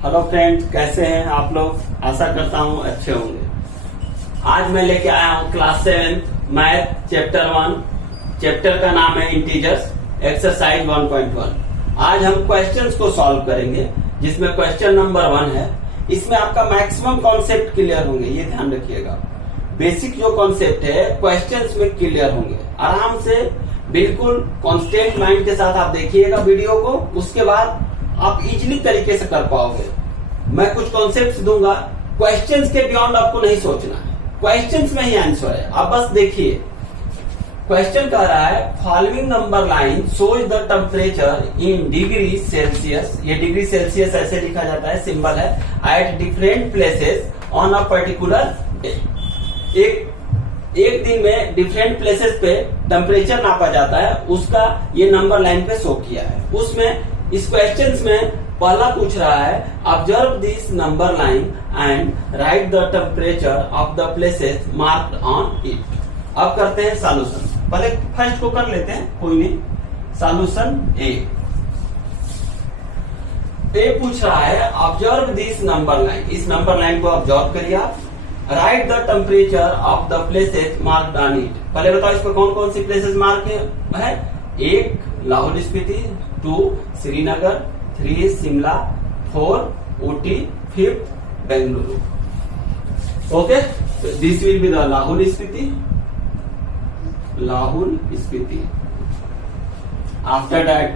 Hello friends, कैसे हैं आप लोग। आशा करता हूँ अच्छे होंगे। आज मैं लेके आया हूँ क्लास 7 मैथ चैप्टर 1। चैप्टर का नाम है इंटीजर्स, एक्सरसाइज 1.1। आज हम क्वेश्चंस को सॉल्व करेंगे, जिसमें क्वेश्चन नंबर 1 है। इसमें आपका मैक्सिमम कॉन्सेप्ट क्लियर होंगे, ये ध्यान रखिएगा। बेसिक जो कॉन्सेप्ट है क्वेश्चंस में क्लियर होंगे। आराम से बिल्कुल कॉन्स्टेंट माइंड के साथ आप देखिएगा वीडियो को, उसके बाद आप इजीली तरीके से कर पाओगे। मैं कुछ कॉन्सेप्ट्स दूंगा, क्वेश्चंस के बियॉन्ड आपको नहीं सोचना है, क्वेश्चंस में ही आंसर है। आप बस देखिए, क्वेश्चन कह रहा है following number line shows the temperature in degree Celsius. ये डिग्री सेल्सियस ऐसे लिखा जाता है, सिंबल है, at different places on a particular day. एक दिन में डिफरेंट प्लेसेस पे टेम्परेचर नापा जाता है, उसका ये नंबर लाइन पे शो किया है। उसमें इस क्वेश्चंस में पहला पूछ रहा है observe this number line and right the temperature of the places marked on it. अब करते हैं सॉल्यूशन। पहले फर्स्ट को कर लेते हैं, कोई नहीं। सॉल्यूशन ए पूछ रहा है ऑब्जर्व दिस नंबर लाइन। इस नंबर लाइन को ऑब्जर्व करिए आप। Right the temperature of the places marked on it. पहले बताओ इस पर कौन कौन सी प्लेसेस मार्क है। 1 Lahaul Spiti, 2 Srinagar, 3 Shimla, 4 Ooty, 5 Bengaluru. Okay, this will be the Lahaul Spiti, after that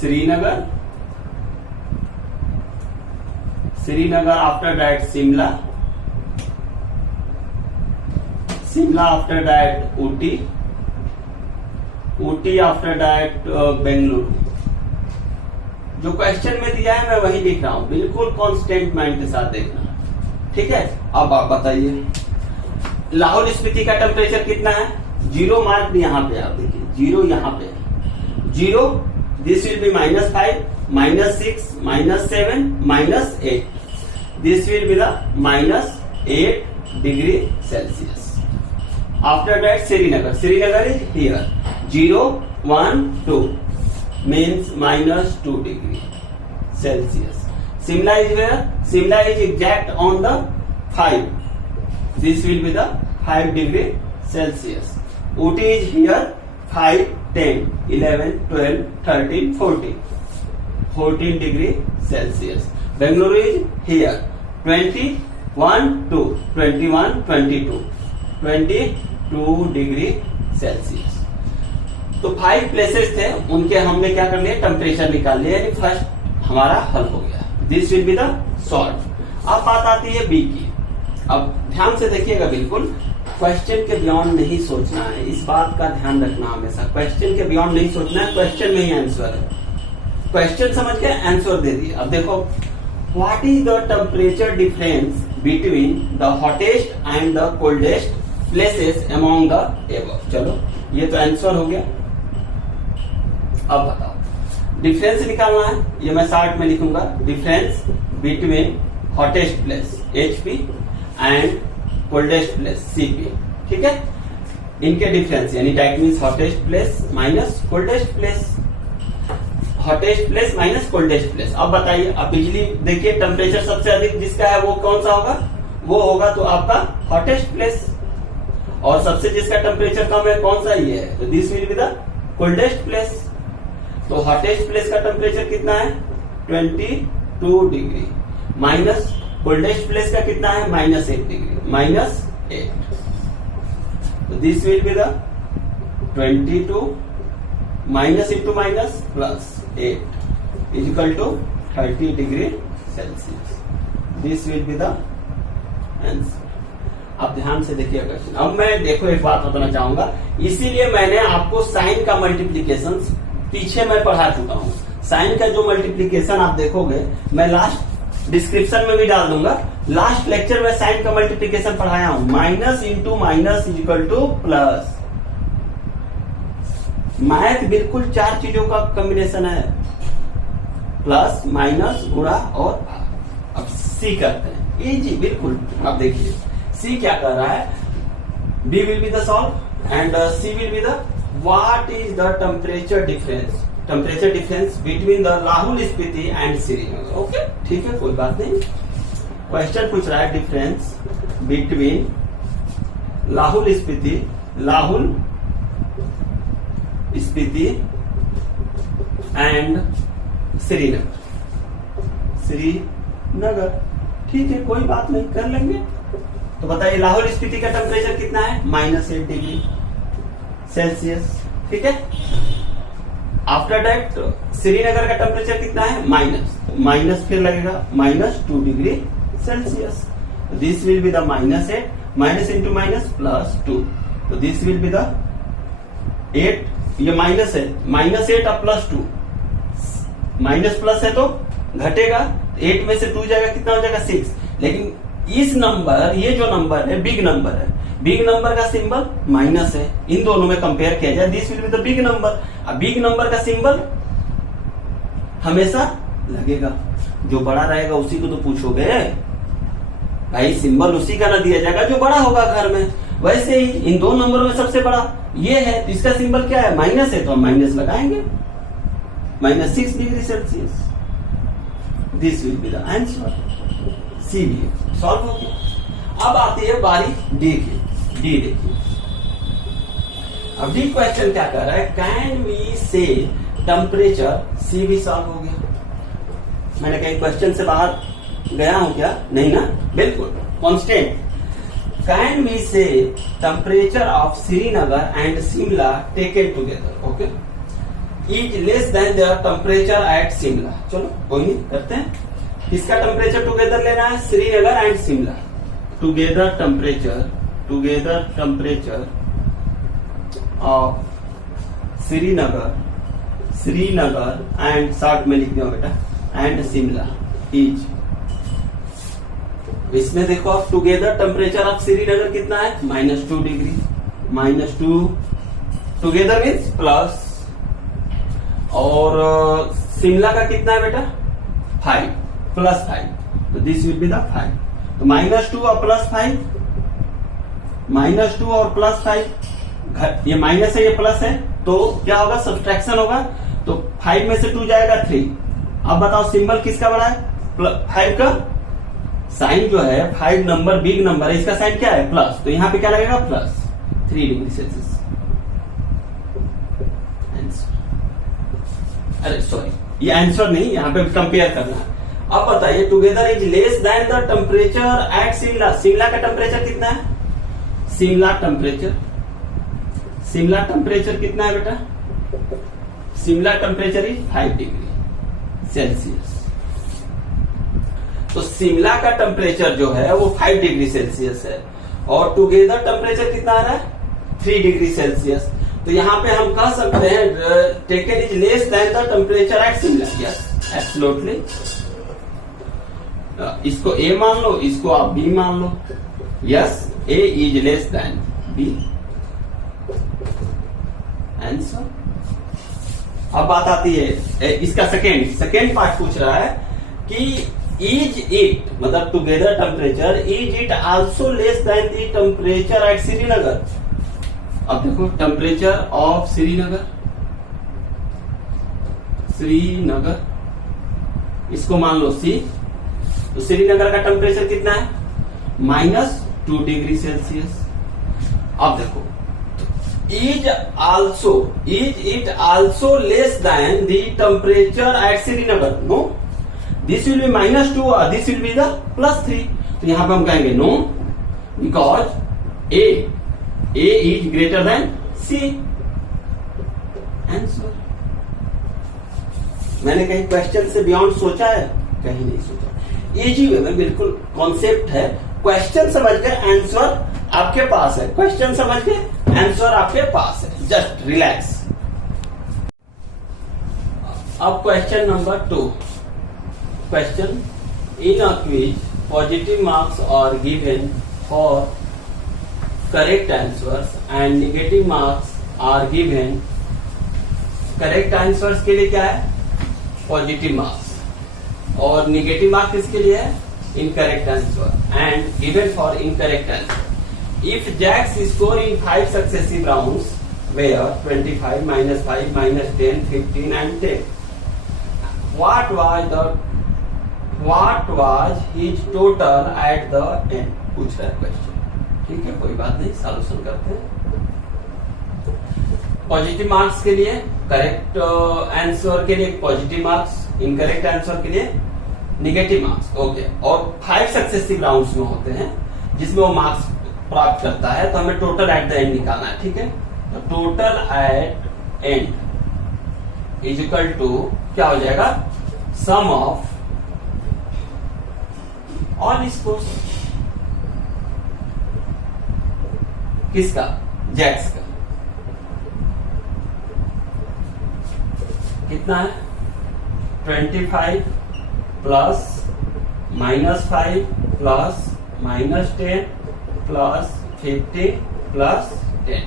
Srinagar, after that Shimla, after that Ooty after that Bengaluru. जो क्वेश्चन में दिया है मैं वही लिख रहा हूं, बिल्कुल कांस्टेंट माइंड के साथ देखना, ठीक है। अब आप बताइए लाहौल स्पीति का टेम्परेचर कितना है। 0 मार्क यहाँ पे, आप देखिए 0 यहाँ पे, 0, this will B -5, -6, -7, -8। This will be the -8 degree Celsius. After that Srinagar is here. 0, 1, 2 means -2 degree Celsius. Shimla is where? Shimla is exact on the 5. This will be the 5 degree Celsius. Ooty is here. 5, 10, 11, 12, 13, 14. 14 degree Celsius. Bengaluru is here. 21, 2, 21, 22. 22 degree Celsius. तो 5 places थे, उनके हमने क्या कर लिया, temperature निकाल लिया, यानी फर्स्ट हमारा हल हो गया। This will be the solve. अब बात आती है बी की। अब ध्यान से देखिएगा, बिल्कुल क्वेश्चन के बियॉन्ड नहीं सोचना है, इस बात का ध्यान रखना हमेशा। क्वेश्चन के बियॉन्ड नहीं सोचना है, क्वेश्चन में ही आंसर है। क्वेश्चन समझ के आंसर दे दिए। अब देखो, what is the temperature difference between the hottest and the coldest places among the above. चलो, ये तो आंसर हो गया। अब बताओ डिफरेंस निकालना है, ये मैं शार्ट में लिखूंगा। Difference between hottest place HP and coldest place CP, ठीक है। इनके डिफरेंस यानी that means hottest place minus coldest place, hottest place minus coldest place. अब बताइए, अब बिजली देखिए, टेम्परेचर सबसे अधिक जिसका है वो कौन सा होगा, वो होगा तो आपका हॉटेस्ट प्लेस। और सबसे जिसका टेम्परेचर कम है कौन सा, ये है, तो this will be the coldest place. तो हॉटेस्ट प्लेस का टेम्परेचर कितना है, 22 डिग्री, माइनस कोल्डेस्ट प्लेस का कितना है, -8 डिग्री, -8। तो this will be the 22 minus into minus plus 8 is equal to 30 degree Celsius. This will be the answer. अब ध्यान से देखिए क्वेश्चन। अब मैं देखो एक बात बताना चाहूंगा, इसीलिए मैंने आपको साइन का मल्टीप्लीकेशन पीछे मैं पढ़ा चुका हूं। साइन का जो मल्टीप्लीकेशन आप देखोगे, मैं लास्ट डिस्क्रिप्शन में भी डाल दूंगा। लास्ट लेक्चर में साइन का मल्टीप्लीकेशन पढ़ाया हूं। Minus into minus is equal two plus. Math बिल्कुल 4 चीजों का कॉम्बिनेशन है, प्लस माइनस गुणा और भाग। अब सी करते हैं, इजी बिल्कुल। अब देखिए सी क्या कर रहा है, B will be the solve and C will be the what is the temperature difference temperature difference between the Lahaul Spiti and Srinagar. Okay ठीक है, कोई बात नहीं। क्वेश्चन पूछ रहा है difference between Lahaul Spiti and Srinagar. ठीक है, कोई बात नहीं, कर लेंगे। तो बताइए लाहौल स्पीति का टेम्परेचर कितना है? -8 डिग्री सेल्सियस। ठीक है, आफ्टर दैट श्रीनगर का टेम्परेचर कितना है? माइनस फिर लगेगा -2 degree Celsius. This will be the -8, minus into minus +2, तो दिस विल बी द 8, ये माइनस है, -8 और +2, माइनस प्लस है तो घटेगा, 8 में से 2 जाएगा, कितना हो जाएगा? 6। लेकिन इस नंबर, ये जो नंबर है बिग नंबर है, बिग नंबर का सिंबल माइनस है। इन दोनों में कंपेयर किया जाए, this will be the big number. अब बिग नंबर का सिंबल हमेशा लगेगा, जो बड़ा रहेगा उसी को तो पूछोगे भाई, सिंबल उसी का ना दिया जाएगा जो बड़ा होगा घर में। वैसे ही इन दो नंबरों में सबसे बड़ा ये है, तो इसका सिंबल क्या है? माइनस है, तो हम माइनस लगाएंगे, -6 degree Celsius. This will be the answer. C भी सॉल्व हो गया। अब आती है बारी डी की। डी देखिए, अब डी क्वेश्चन क्या कर रहा है? कैन वी से टेम्परेचर, सी भी सॉल्व हो गया। मैंने कहीं क्वेश्चन से बाहर गया हूं क्या? नहीं ना, बिल्कुल कांस्टेंट। कैन वी से temperature of Srinagar and Shimla taken together, okay, is less than the temperature at Shimla. चलो कोई नहीं, करते हैं। किसका टेम्परेचर टुगेदर लेना है? Srinagar and Shimla. Together temperature of Srinagar and, short में लिख दिया बेटा, एंड शिमला इज। इसमें देखो आप, टुगेदर टेम्परेचर ऑफ श्रीनगर कितना है? -2 डिग्री, -2 टुगेदर मीन्स प्लस, और शिमला का कितना है बेटा? 5 +5, तो दिस विल बी द 5। तो -2 और +5, -2 और +5, ये माइनस है ये प्लस है, तो क्या होगा? सब्सट्रैक्शन होगा, तो 5 में से 2 जाएगा 3। अब बताओ सिंबल किसका बड़ा है? 5 का साइन जो है, 5 नंबर बिग नंबर है, इसका साइन क्या है? प्लस, तो यहां पे क्या लगेगा? +3 डिग्री सेल्सियस। अरे सॉरी, ये आंसर नहीं, यहाँ पे कंपेयर करना है। अब बताइए, together is less than the temperature at Shimla. Shimla का टेम्परेचर कितना है? शिमला टेम्परेचर कितना है बेटा? Shimla temperature is 5 degree Celsius. तो शिमला का टेम्परेचर जो है वो 5 डिग्री सेल्सियस है, और टुगेदर टेम्परेचर कितना आ रहा है? 3 डिग्री सेल्सियस। तो यहाँ पे हम कह सकते हैं taken is less than the temperature at Shimla. Yes absolutely, इसको ए मान लो, इसको आप बी मान लो। Yes, A is less than B, answer. अब बात आती है इसका सेकेंड पार्ट पूछ रहा है कि इज इट, मतलब together temperature, is it also less than the temperature at Srinagar. अब देखो, टेम्परेचर ऑफ श्रीनगर, इसको मान लो सी। तो श्रीनगर का टेम्परेचर कितना है? -2 डिग्री सेल्सियस। अब देखो, is it also less than the temperature at Srinagar? No, this will be -2 और दिस विल बी द +3। तो यहां पे हम कहेंगे no, because A is greater than C. Answer. मैंने कहीं क्वेश्चन से बियॉन्ड सोचा है? कहीं नहीं सोचा। इजी वे में बिल्कुल कॉन्सेप्ट है। क्वेश्चन समझ के आंसर आपके पास है, क्वेश्चन समझ के आंसर आपके पास है, जस्ट रिलैक्स। अब question number 2। Question in a quiz positive marks are given for correct answers and negative marks are given. Correct answers के लिए क्या है? पॉजिटिव मार्क्स, और नेगेटिव मार्क्स किसके लिए है? Incorrect answer, and given for incorrect answer. If Jack's score in 5 successive rounds where 25 minus 5 minus 10 15 and 10. What was his total at the end? पूछ रहा है क्वेश्चन। ठीक है, कोई बात नहीं, सॉल्यूशन करते हैं। पॉजिटिव मार्क्स के लिए करेक्ट आंसर के लिए पॉजिटिव मार्क्स, इनकरेक्ट आंसर के लिए निगेटिव मार्क्स। ओके, और 5 सक्सेसिव राउंड्स में होते हैं जिसमें वो मार्क्स प्राप्त करता है, तो हमें टोटल एट द एंड निकालना है। ठीक है, तो total at end is equal to क्या हो जाएगा, सम ऑफ ऑल स्कोर्स। किसका, जैक्स का। कितना है, 25 plus -5 plus -10 plus 50 plus 10,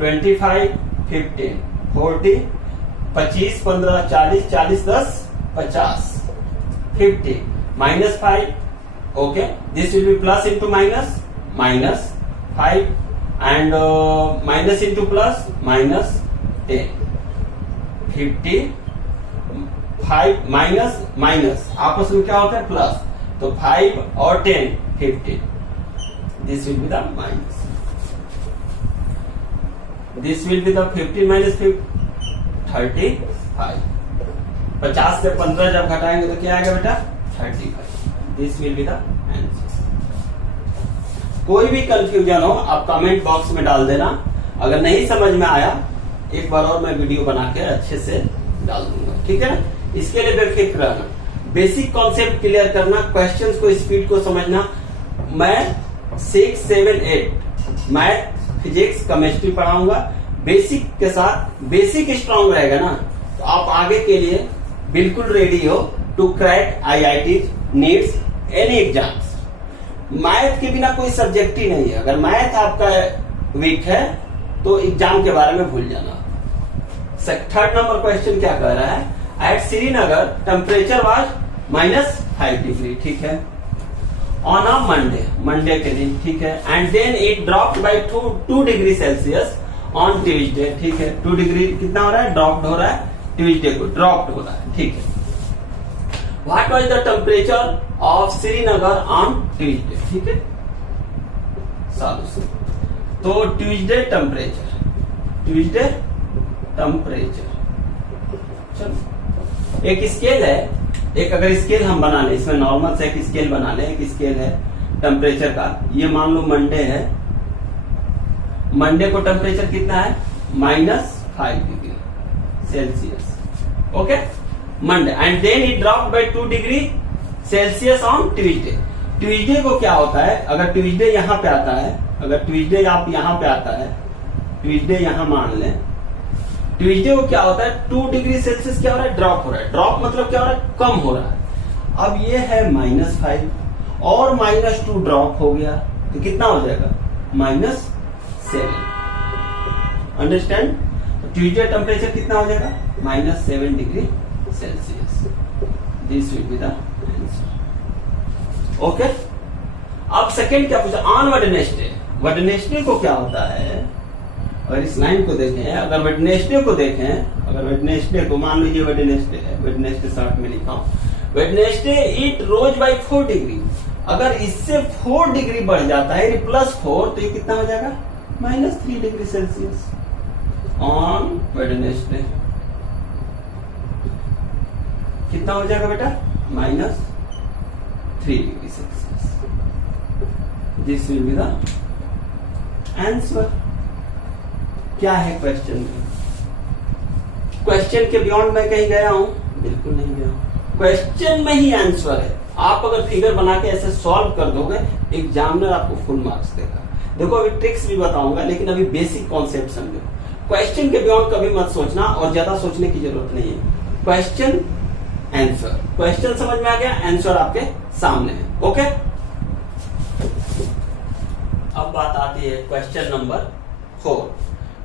25 15 40 25 15 40 40 10 50 50 -5. okay, this will be plus into minus -5 and minus into plus minus 10 50 5 minus आपस में क्या होता है, प्लस, तो 5 और 10 15, this will be the minus, this will be the 15 minus 35, 50 से 15 जब घटाएंगे तो क्या आएगा बेटा, 35, this will be the answer. कोई भी कंफ्यूजन हो आप कमेंट बॉक्स में डाल देना, अगर नहीं समझ में आया एक बार और मैं वीडियो बना के अच्छे से डाल दूंगा। ठीक है ना, इसके लिए बेफिक्र रहना, बेसिक कॉन्सेप्ट क्लियर करना, क्वेश्चंस को स्पीड को समझना। मैं 6 7 8 मैथ फिजिक्स केमिस्ट्री पढ़ाऊंगा बेसिक के साथ। बेसिक स्ट्रांग रहेगा ना तो आप आगे के लिए बिल्कुल रेडी हो to crack IIT NEETs any exams. Math के बिना कोई सब्जेक्ट ही नहीं है। अगर मैथ आपका वीक है तो एग्जाम के बारे में भूल जाना। थर्ड नंबर क्वेश्चन क्या कह रहा है, at Srinagar temperature was -5 degree. ठीक है, ऑन अ मंडे के दिन। ठीक है, and then it dropped by 2 degree Celsius on Tuesday. ठीक है, 2 डिग्री कितना हो रहा है, ड्रॉप्ड हो रहा है, ट्यूजडे को ड्रॉप्ड हो रहा है। ठीक है, what was the temperature of Srinagar on Tuesday. ठीक है, सॉल्यूशन। तो ट्यूजडे टेम्परेचर, चलो एक स्केल है, एक अगर स्केल हम बना लें, इसमें नॉर्मल से एक स्केल बना लें, एक स्केल है टेम्परेचर का, ये मान लो मंडे है, मंडे को टेम्परेचर कितना है, -5 degree Celsius. Okay, Monday, and then it dropped by 2 degree Celsius on Tuesday. Tuesday को क्या होता है, अगर ट्यूजडे यहाँ पे आता है, अगर ट्यूजडे आप यहाँ पे आता है, ट्यूजडे यहाँ मान लें, ट्यूजडे को क्या होता है, 2 डिग्री सेल्सियस क्या हो रहा है, ड्रॉप हो रहा है। ड्रॉप मतलब क्या हो रहा है, कम हो रहा है। अब ये है -5 और -2 ड्रॉप हो गया तो कितना हो जाएगा, -7। अंडरस्टैंड, तो ट्यूजडे टेम्परेचर कितना हो जाएगा, -7 degree Celsius. This will be the answer. Okay, अब सेकेंड क्या पूछा, ऑन वेडनेसडे। वेडनेसडे को क्या होता है, और इस लाइन को देखें, अगर वेडनेसडे को देखें, अगर वेडनेसडे को मान लीजिए वेडनेसडे है, वेडनेसडे शॉर्ट में लिखा हूं, Wednesday it rose by 4 degree. अगर इससे 4 डिग्री बढ़ जाता है +4 तो ये कितना हो जाएगा, -3 डिग्री सेल्सियस ऑन वेडनेसडे। कितना हो जाएगा बेटा, -3 degree Celsius. This will be the answer. क्या है क्वेश्चन में, क्वेश्चन के बियॉन्ड मैं कहीं गया हूं, बिल्कुल नहीं गया हूं, क्वेश्चन में ही आंसर है। आप अगर फिगर बना के ऐसे सॉल्व कर दोगे, एग्जामिनर आपको फुल मार्क्स देगा। देखो अभी ट्रिक्स भी बताऊंगा, लेकिन अभी बेसिक कॉन्सेप्ट समझो। क्वेश्चन के बियॉन्ड कभी मत सोचना और ज्यादा सोचने की जरूरत नहीं है। क्वेश्चन आंसर, क्वेश्चन समझ में आ गया, आंसर आपके सामने है। ओके, अब बात आती है क्वेश्चन नंबर 4।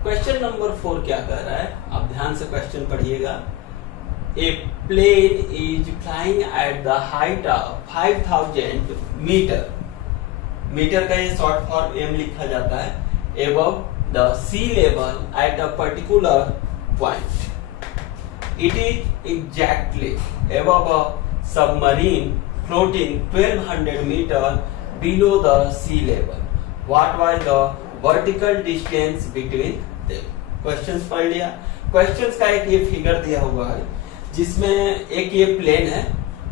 क्वेश्चन नंबर 4 क्या कह रहा है, आप ध्यान से क्वेश्चन पढ़िएगा। A plane is flying at the height of 5000 metre. Metre का ये शॉर्ट फॉर्म एम लिखा जाता है, above the sea level at a particular point. It is exactly above a submarine floating 1200 meter below the sea level. What was the vertical distance between them? Questions पढ़ लिया. Questions का एक ये figure दिया हुआ है जिसमें एक ये प्लेन है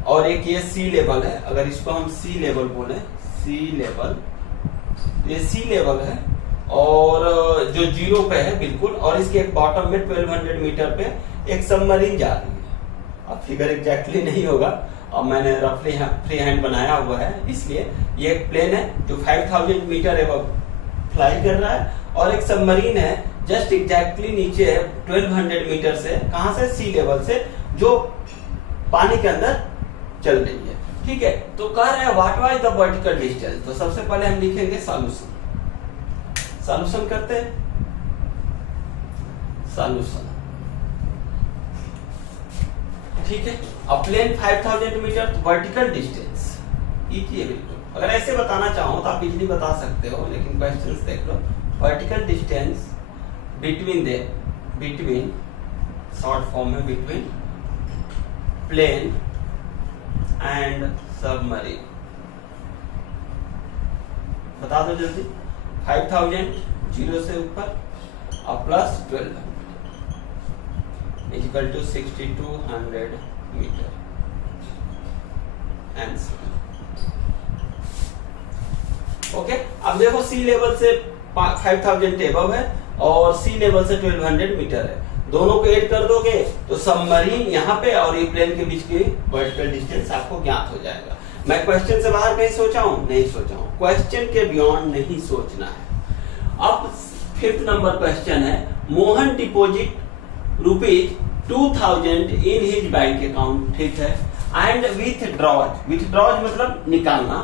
और एक ये सी लेवल है. अगर इसको हम सी लेवल बोले, सी लेवल, ये सी लेवल है और जो जीरो पे है बिल्कुल, और इसके एक बॉटम में 1200 मीटर पे एक सबमरीन जा रही है. अब फिगर एग्जैक्टली नहीं होगा, अब मैंने रफली फ्री हैंड बनाया हुआ है, इसलिए ये एक प्लेन है जो 5000 मीटर एबव फ्लाई कर रहा है और एक सबमरीन है जस्ट एग्जैक्टली नीचे है 1200 मीटर से. कहां से? सी लेवल से, जो पानी के अंदर चल रही है. ठीक है, तो कह रहे हैं what was the vertical distance. तो सबसे पहले हम लिखेंगे सॉल्यूशन. सॉल्यूशन करते हैं. सॉल्यूशन, ठीक है. अब plane 5000 metre, vertical distance easy है बिल्कुल. अगर ऐसे बताना चाहो तो आप इजीली बता सकते हो, लेकिन क्वेश्चंस देख लो. Vertical distance between short form में बिटवीन प्लेन एंड सबमरीन. बता दो जल्दी. 5000 जीरो से ऊपर और plus 1200 equal to 6200 metre. Answer. Okay, अब देखो सी लेवल से 5000 एबव है और सी लेवल से 1200 मीटर है. दोनों को ऐड कर दोगे तो सबमरीन यहाँ पे और ये प्लेन के बीच की वर्टिकल डिस्टेंस आपको ज्ञात हो जाएगा. मैं क्वेश्चन से बाहर कहीं सोचा हूं? नहीं सोचा हूं. क्वेश्चन के बियॉन्ड नहीं सोचना है. अब 5th नंबर क्वेश्चन है. Mohan deposit ₹2000 in his bank account. ठीक है. एंड विथड्रॉज मतलब निकालना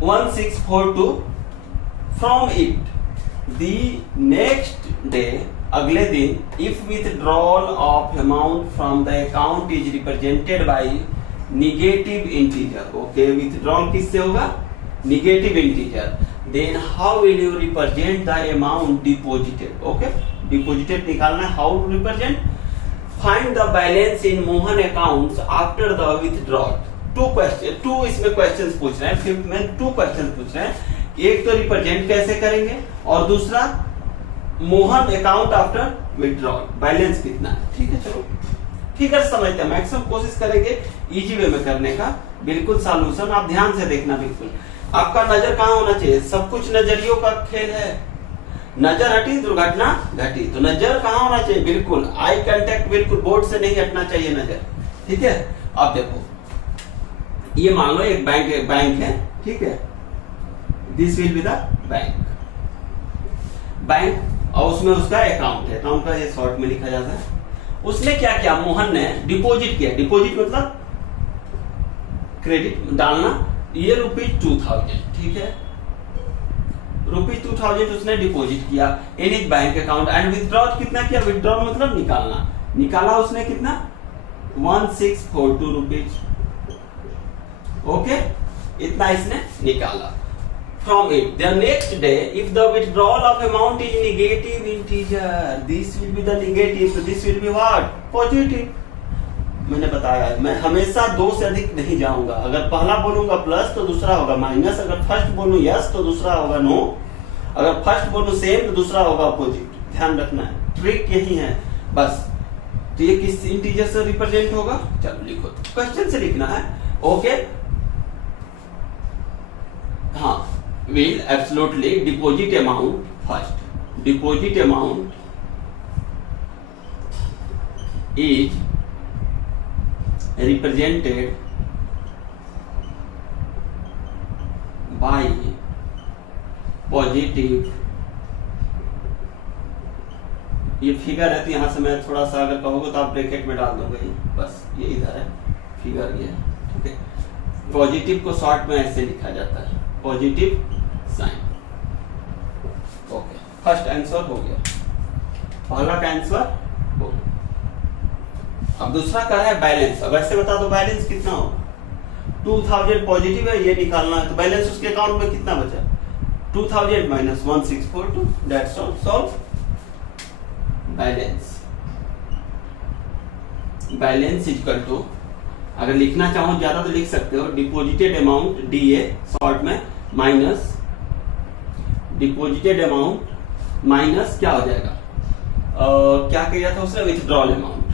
₹1642 from it the next day, अगले दिन, if withdrawal of amount from the account is represented by negative integer. Okay, withdrawal किससे होगा? Negative integer. Then how will you represent the amount deposited? Okay, deposited निकालना. How to represent? Find the balance in Mohan accounts after the withdrawal. two इसमें questions पूछ रहे हैं. 5th में 2 questions पूछ रहे हैं. एक तो रिप्रेजेंट कैसे करेंगे और दूसरा Mohan account after withdrawal, balance कितना है. ठीक है, चलो ठीक है, समझते हैं. मैक्सिमम कोशिश करेंगे इजी वे में करने का. बिल्कुल सॉल्यूशन आप ध्यान से देखना. बिल्कुल आपका नजर कहाँ होना चाहिए? सब कुछ नजरियों का खेल है. नजर हटी दुर्घटना घटी. तो नजर कहाँ होना चाहिए? बिल्कुल आई कांटेक्ट, बिल्कुल बोर्ड से नहीं हटना चाहिए नजर. ठीक है. अब देखो, ये मान लो एक बैंक है. ठीक है, this will be the bank और उसमें उसका अकाउंट है. अकाउंट का ये शॉर्ट में लिखा जाता है. उसने क्या किया? मोहन ने डिपॉजिट किया. डिपॉजिट मतलब क्रेडिट डालना. ये ₹2000. ठीक है, ₹2000 उसने डिपॉजिट किया in his bank account. And withdrawal कितना किया? विथड्रॉल मतलब निकालना. निकाला उसने कितना? ₹1642. ओके, इतना इसने निकाला. From it, the next day, if the withdrawal of amount is negative integer, this will be the negative, so this will be what? Positive. मैंने बताया मैं हमेशा 2 से अधिक नहीं जाऊंगा. अगर पहला बोलूंगा प्लस तो दूसरा होगा माइनस. अगर फर्स्ट बोलूं यस तो दूसरा होगा नो. अगर फर्स्ट बोलूं सेम तो दूसरा होगा अपोजिट. ध्यान रखना है, ट्रिक यही है बस. तो ये किस इंटीजर से रिप्रेजेंट होगा? चलो लिखो, क्वेश्चन से लिखना है. ओके, हाँ, will absolutely deposit amount first. Deposit amount is represented by positive. ये फिगर है तो यहां से मैं थोड़ा सा अगर कहोगे तो आप ब्रैकेट में डाल दोगे. बस ये इधर है फिगर ये. ठीक है, पॉजिटिव को शॉर्ट में ऐसे लिखा जाता है, positive sign. Okay, first answer हो गया. पहला का आंसर हो गया. अब दूसरा क्या है? बैलेंस. अब ऐसे बता दो बैलेंस कितना हो. 2000 पॉजिटिव है, ये निकालना है. तो बैलेंस उसके अकाउंट में कितना बचा? 2000 minus 1642, that's all. Solve. Balance equal to, अगर लिखना चाहो ज्यादा तो लिख सकते हो, डिपोजिटेड अमाउंट DA शॉर्ट में माइनस डिपोजिटेड अमाउंट माइनस क्या हो जाएगा, क्या किया था उसने, withdrawal amount.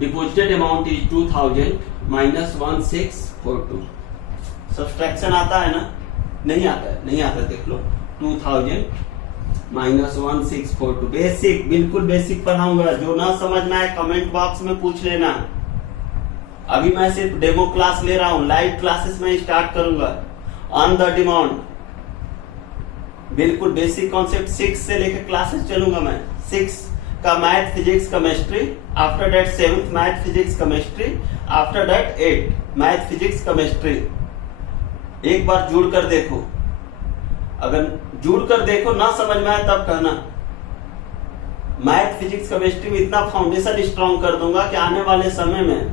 Deposited amount is 2000 minus 1642. Subtraction आता है ना? नहीं आता है, नहीं आता, देख लो. 2000 माइनस 1642. बेसिक, बिल्कुल बेसिक पढ़ाऊंगा. जो ना समझ में आए कमेंट बॉक्स में पूछ लेना. अभी मैं सिर्फ डेमो क्लास ले रहा हूं, लाइव क्लासेस में स्टार्ट करूंगा ऑन द डिमांड. बिल्कुल बेसिक कॉन्सेप्ट 6 से लेकर क्लासेस चलूंगा मैं. 6 का math physics chemistry, after that 7th math physics chemistry, after that 8 math physics chemistry. एक बार जुड़ कर देखो, अगर जुड़ कर देखो ना समझ में आए तब कहना. मैथ फिजिक्स केमिस्ट्री में इतना फाउंडेशन स्ट्रॉन्ग कर दूंगा कि आने वाले समय में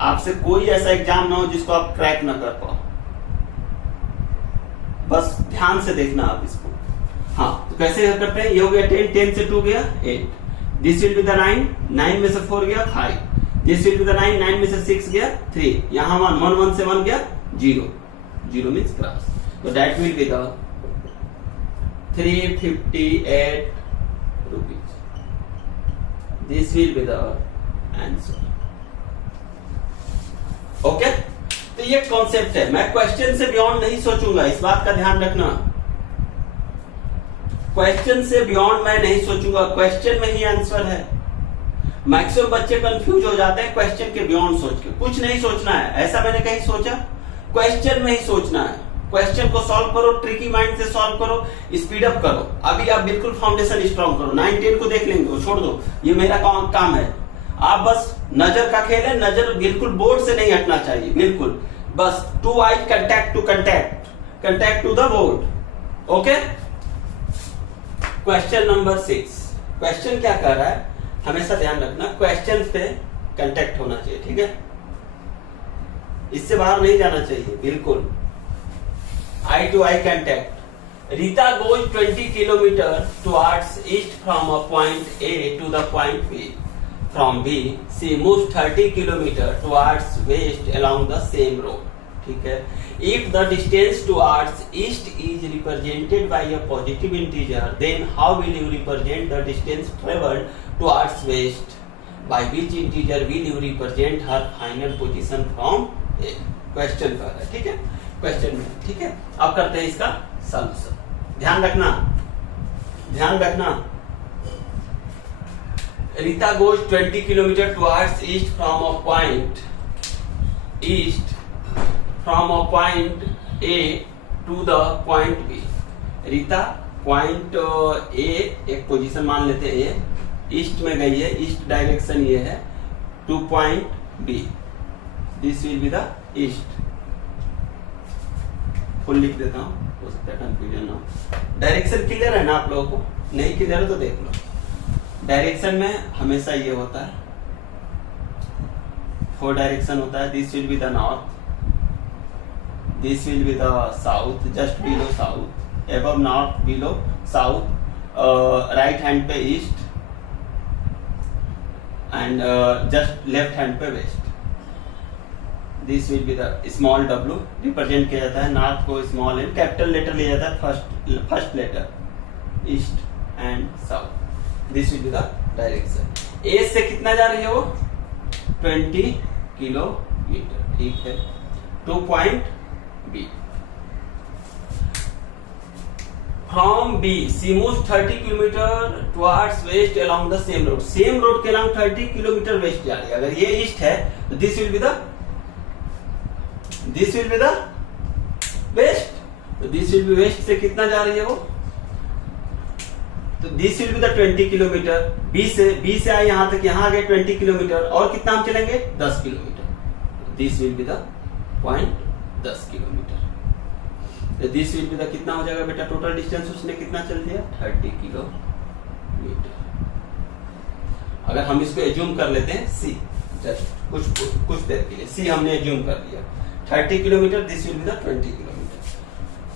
आपसे कोई ऐसा एग्जाम ना हो जिसको आप क्रैक ना कर पाओ. बस ध्यान से देखना आप इसको. हाँ, तो कैसे करते हैं? ये हो गया 10, 10 से 2 गया 8. दिस विल बी द 9, 9 में से 4 गया 5. दिस विल बी द 9, 9 में से 6 गया 3. यहां 1, 1, 1 से 1 गया 0. 0 means cross. So that will be the 358 rupees. This will be the answer. Okay? तो ये कॉन्सेप्ट है. मैं क्वेश्चन से बियॉन्ड नहीं सोचूंगा, इस बात का ध्यान रखना. क्वेश्चन से बियॉन्ड मैं नहीं सोचूंगा, क्वेश्चन में ही आंसर है. मैक्सिमम बच्चे कंफ्यूज हो जाते हैं क्वेश्चन के बियॉन्ड सोच के. कुछ नहीं सोचना है, ऐसा मैंने कहीं सोचा? क्वेश्चन में ही सोचना है. क्वेश्चन को सॉल्व करो, ट्रिकी माइंड से सॉल्व करो, स्पीड अप करो. अभी आप बिल्कुल फाउंडेशन स्ट्रॉन्ग करो. 9, 10 को देख लेंगे, वो छोड़ दो, ये मेरा काम है. आप बस नजर का खेल है, नजर बिल्कुल बोर्ड से नहीं हटना चाहिए. बिल्कुल बस 2 eyes contact to the board. Okay. Question number 6. Question क्या कर रहा है, हमेशा ध्यान रखना, क्वेश्चन पे कंटैक्ट होना चाहिए. ठीक है, इससे बाहर नहीं जाना चाहिए. बिल्कुल eye to eye contact. Rita goes 20 kilometer towards east from a point A to the point B. From B, she moves 30 kilometer towards west along the same road. ठीक है. If the distance towards east is represented by a positive integer, then how will you represent the distance traveled towards west? By which integer will you represent her final position from A? Question कर रहा है. ठीक है, question में. ठीक है, अब करते हैं इसका सॉल्यूशन. ध्यान रखना. Rita goes 20 kilometre towards east from a point A to the point B. Rita point A, एक पोजीशन मान लेते हैं ए, ईस्ट में गई है, ईस्ट डायरेक्शन ये है, to point B. This will be the east. Full लिख देता हूं, हो सकता है कंफ्यूजन ना हो. डायरेक्शन क्लियर है ना आप लोगों को? नहीं क्लियर है तो देख लो. डायरेक्शन में हमेशा ये होता है, 4 डायरेक्शन होता है. This will be the north, this will be the south, just below south, above north, below south, right hand पे east and just left hand पे west. This will be the small w, represent किया जाता है north को small N, capital letter लिया जाता है first letter, east and south. This will be the direction. A से कितना जा रही है वो? 20 किलोमीटर. ठीक है, 2 point B. From B she moves 30 kilometre towards west along the same road. Same road के अलोंग 30 किलोमीटर वेस्ट जा रही है. अगर ये ईस्ट है तो this will be the west. तो दिस विल बी वेस्ट से कितना जा रही है वो? तो this will be the 20 kilometre. B से आए यहां तक, यहां आ गए 20 किलोमीटर, और कितना हम चलेंगे? 10 kilometre. This will be the point 10 kilometre. तो दिस विल बी द कितना हो जाएगा बेटा? टोटल डिस्टेंस उसने कितना चल दिया? 30 किलोमीटर. अगर हम इसको एज्यूम कर लेते हैं सी, जस्ट कुछ देर के लिए सी हमने एज्यूम कर लिया 30 kilometre. This will be the 20 kilometre.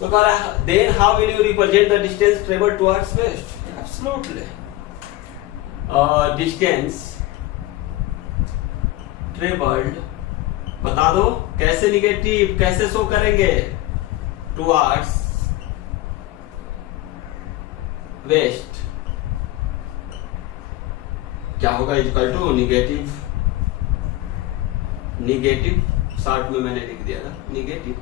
तो कह रहा है then how will you represent the distance travelled towards west. Absolutely distance travelled बता दो कैसे, निगेटिव कैसे शो करेंगे, टुवर्ड्स वेस्ट क्या होगा, equal to negative, negative short में मैंने लिख दिया था, निगेटिव,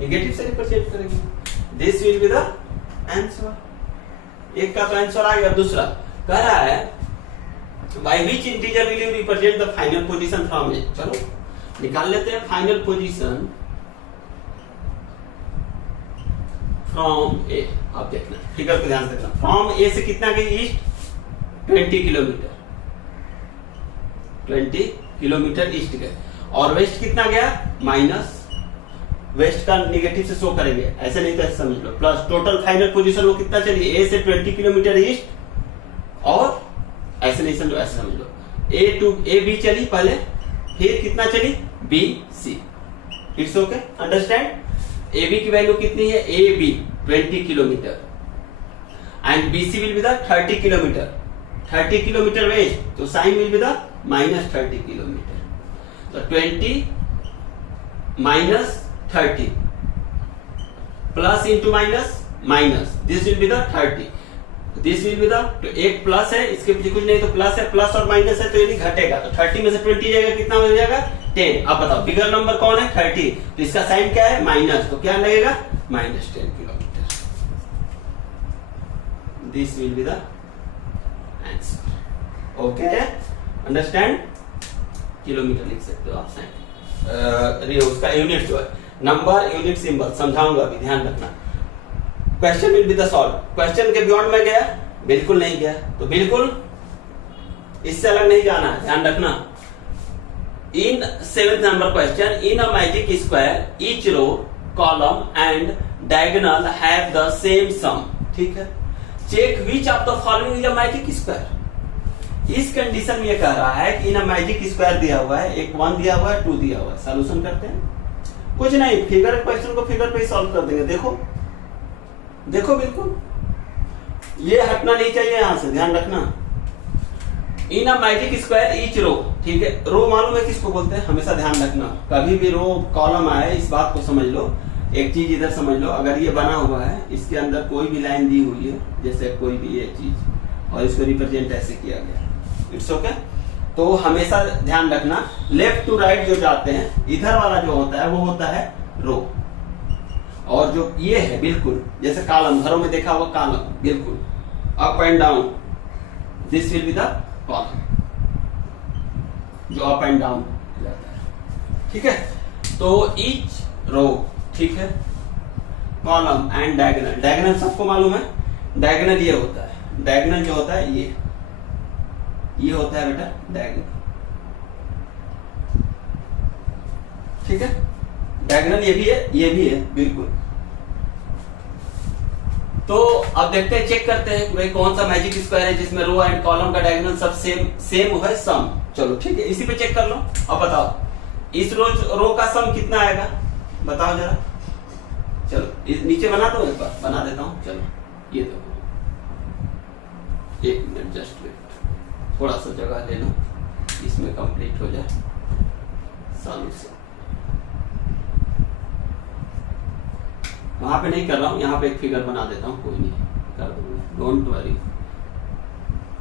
निगेटिव से रिप्रेजेंट करेंगे। This will be the answer. एक का तो आंसर आ गया। दूसरा कह रहा है by which integer will you represent the final position from A. चलो निकाल लेते हैं फाइनल पोजीशन फ्रॉम ए। आप देखना फिगर को ध्यान से देखना, फ्रॉम ए से कितना गई ईस्ट, 20 किलोमीटर, 20 किलोमीटर ईस्ट गए, और वेस्ट कितना गया माइनस, वेस्ट का निगेटिव से शो करेंगे, ऐसे नहीं तो ऐसे समझ लो, प्लस टोटल फाइनल पोजीशन वो कितना चली, ए से 20 किलोमीटर ईस्ट, और ऐसे नहीं समझो, ऐसे समझ लो, ए टू ए बी चली पहले, फिर कितना चली B C. It's okay, understand. A B की वैल्यू कितनी है, A B 20 kilometre and B C will be the 30 kilometre, 30 kilometre west, तो sign will be the minus 30 kilometre, तो 20 minus 30 plus into minus minus, this will be the 30, this will be the, तो एक plus है, इसके पीछे कुछ नहीं तो प्लस है, प्लस और माइनस है तो ये घटेगा, तो 30 में से 20 जाएगा, कितना हो जाएगा 10। अब बताओ बिगर नंबर कौन है 30, तो इसका साइन क्या है माइनस, तो क्या लगेगा minus 10 kilometre. This will be the answer. Okay, understand. Kilometre लिख सकते हो आप साइन, उसका यूनिट जो है नंबर, यूनिट सिंबल समझाऊंगा अभी, ध्यान रखना। Question will be the solve. Question के बियॉन्ड में गया, बिल्कुल नहीं गया, तो बिल्कुल इससे अलग नहीं जाना है, ध्यान रखना। In 7th number question, in a magic square each row column and diagonal have the same sum. ठीक है, check which of the following is a magic square. इस कंडीशन में ये कह रहा है कि इन अ मैजिक स्क्वायर दिया हुआ है, एक 1 दिया हुआ है, 2 दिया हुआ है। सॉल्यूशन करते हैं, कुछ नहीं, फिगर क्वेश्चन को फिगर पे ही सॉल्व कर देंगे। देखो देखो, बिल्कुल ये हटना नहीं चाहिए यहां से, ध्यान रखना। In a magic square each row, ठीक है, रो मालूम है किसको बोलते हैं, हमेशा ध्यान रखना, कभी भी रो कॉलम आए इस बात को समझ लो। एक चीज इधर समझ लो, अगर ये बना हुआ है, इसके अंदर कोई भी लाइन दी हुई है, जैसे कोई भी ये चीज, और इसको रिप्रेजेंट ऐसे किया गया, इट्स ओके। तो हमेशा ध्यान रखना, लेफ्ट टू राइट जो जाते हैं, इधर वाला जो होता है वो होता है रो, और जो ये है बिल्कुल जैसे कॉलम, घरों में देखा हुआ कॉलम, बिल्कुल up and down, this will be the column जो अप एंड डाउन जाता है। ठीक है, तो ईच रो, ठीक है, कॉलम एंड डायगोनल। डायगोनल सबको मालूम है, डायगोनल ये होता है, डायगोनल जो होता है ये होता है बेटा डायगोनल। ठीक है, डायगोनल ये भी है, ये भी है, बिल्कुल। तो अब देखते हैं, चेक करते हैं कि भाई कौन सा मैजिक स्क्वायर है जिसमें रो एंड कॉलम का डायगोनल सब सेम है, सम। चलो ठीक है, इसी पे चेक कर लो। अब बताओ इस रो का सम कितना आएगा, बताओ जरा। चलो नीचे बना दो, एक बार बना देता हूं। चलो ये देखो, एक मिनट जस्ट वेट, थोड़ा सा जगह ले लो, इसमें कंप्लीट हो जाए सॉल्यूशन। वहां पे नहीं कर रहा हूं, यहाँ पे एक फिगर बना देता हूं, कोई नहीं कर दूंगा, don't worry.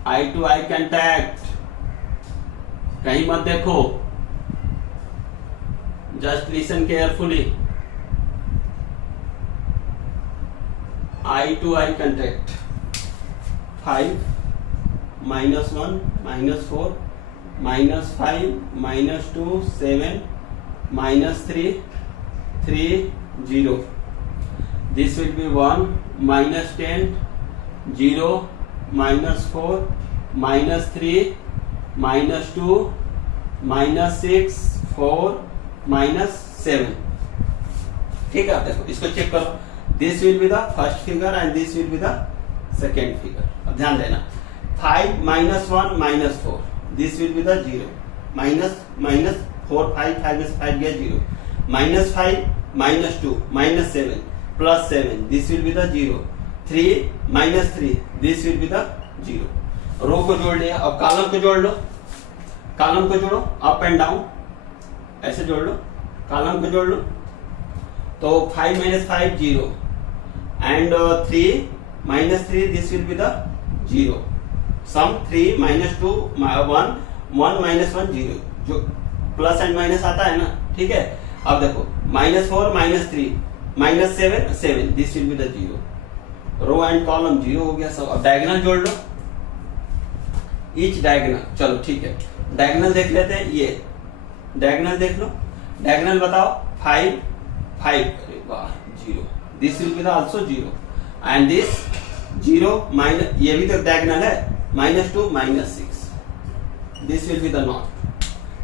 Eye to eye contact, कहीं मत देखो, just listen carefully. Eye to eye contact, 5 -1 -4 -5 -2 7 -3 3 0। This will be 1 -10 0 -4 -3 -2 -6 4 -7। ठीक है, आप देखो इसको चेक करो, this will be the first figure and this will be the second figure. अब ध्यान देना, 5 -1 -4, दिस विल बी द 0, -4 5 5 में से 5 गया 0, -5 -2 -7, plus 7, this will be the 0. 3 minus 3, this will be the 0. रो को जोड़ लिया, अब कॉलम को जोड़ लो, कॉलम को जोड़ो अप एंड डाउन, ऐसे जोड़ लो, कॉलम को जोड़ लो, तो 5 minus 5 0 and 3 minus 3, this will be the 0. Sum 3 minus 2 1 1 minus 1 0, जो प्लस एंड माइनस आता है ना, ठीक है। अब देखो -4 -3 -7 7, this will be the 0. Row and column 0 हो गया सब। अब डायगोनल जोड़ लो, ईच डायगोनल, चलो ठीक है, डायगोनल देख लेते हैं। ये डायगोनल देख लो, डायगोनल बताओ 5 5, अरे वाह 0, this will be the also 0 and this 0 minus, ये भी तो डायगोनल है, -2 -6, this will be the not.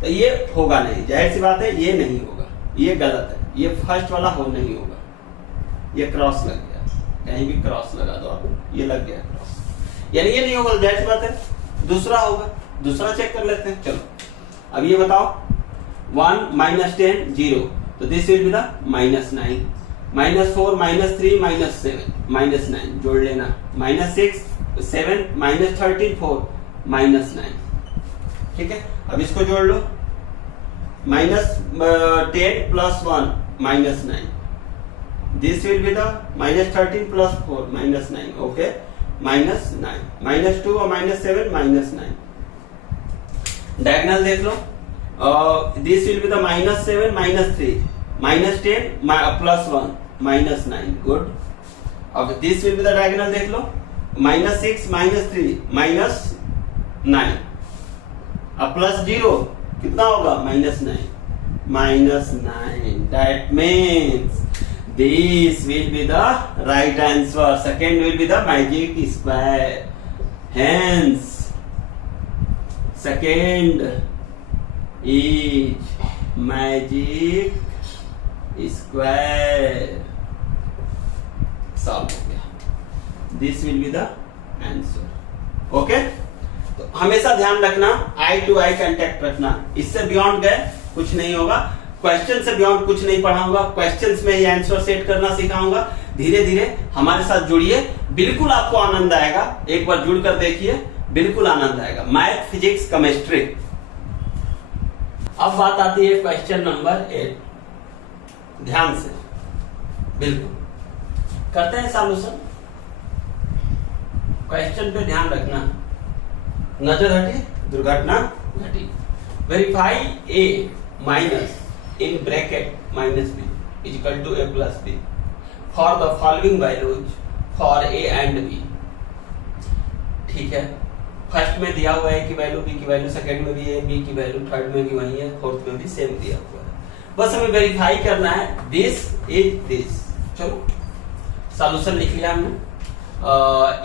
तो ये होगा नहीं, जाहिर सी बात है ये नहीं होगा, ये गलत है, ये फर्स्ट वाला हो नहीं होगा, ये क्रॉस लग गया, कहीं भी क्रॉस लगा दो आप, ये लग गया क्रॉस, यानी ये नहीं होगा, जाहिर सी बात है दूसरा होगा। दूसरा चेक कर लेते हैं, चलो अब ये बताओ 1 minus 10 0, तो दिस विल बी द -9, -4 -3 -7 -9 जोड़ लेना, -6 7 -13 4 -9, ठीक है। अब इसको जोड़ लो, -10 plus 1 -9, this will be the -13 plus 4 -9, okay, -9 -2 और -7 -9। डायगोनल देख लो, this will be the -7 -3 -10 plus 1 -9, good। अब this will be the diagonal देख लो, -6 -3 -9, अब प्लस 0 कितना होगा, -9, that means this will be the right answer, second will be the magic square, hence second is magic square, solve हो गया, this will be the answer, okay। तो हमेशा ध्यान रखना, आई टू आई कांटेक्ट रखना, इससे बियॉन्ड गए कुछ नहीं होगा, क्वेश्चन से बियॉन्ड कुछ नहीं पढ़ाऊंगा, क्वेश्चंस में ही आंसर सेट करना सिखाऊंगा। धीरे धीरे हमारे साथ जुड़िए, बिल्कुल आपको आनंद आएगा, एक बार जुड़कर देखिए, बिल्कुल आनंद आएगा। Math, physics, chemistry. अब बात आती है क्वेश्चन नंबर 8, ध्यान से बिल्कुल करते हैं सॉल्यूशन। क्वेश्चन पे ध्यान रखना, नजर हटी दुर्घटना घटी। Verify A minus in bracket minus B is equal to A plus B for the following values for A and B, ठीक है। फर्स्ट में दिया हुआ है कि वैल्यू, बी की वैल्यू, सेकंड में भी है बी की वैल्यू, थर्ड में भी वही है, फोर्थ में भी सेम दिया हुआ है, बस हमें वेरीफाई करना है दिस इज दिस। चलो सॉल्यूशन लिख लिया हमने।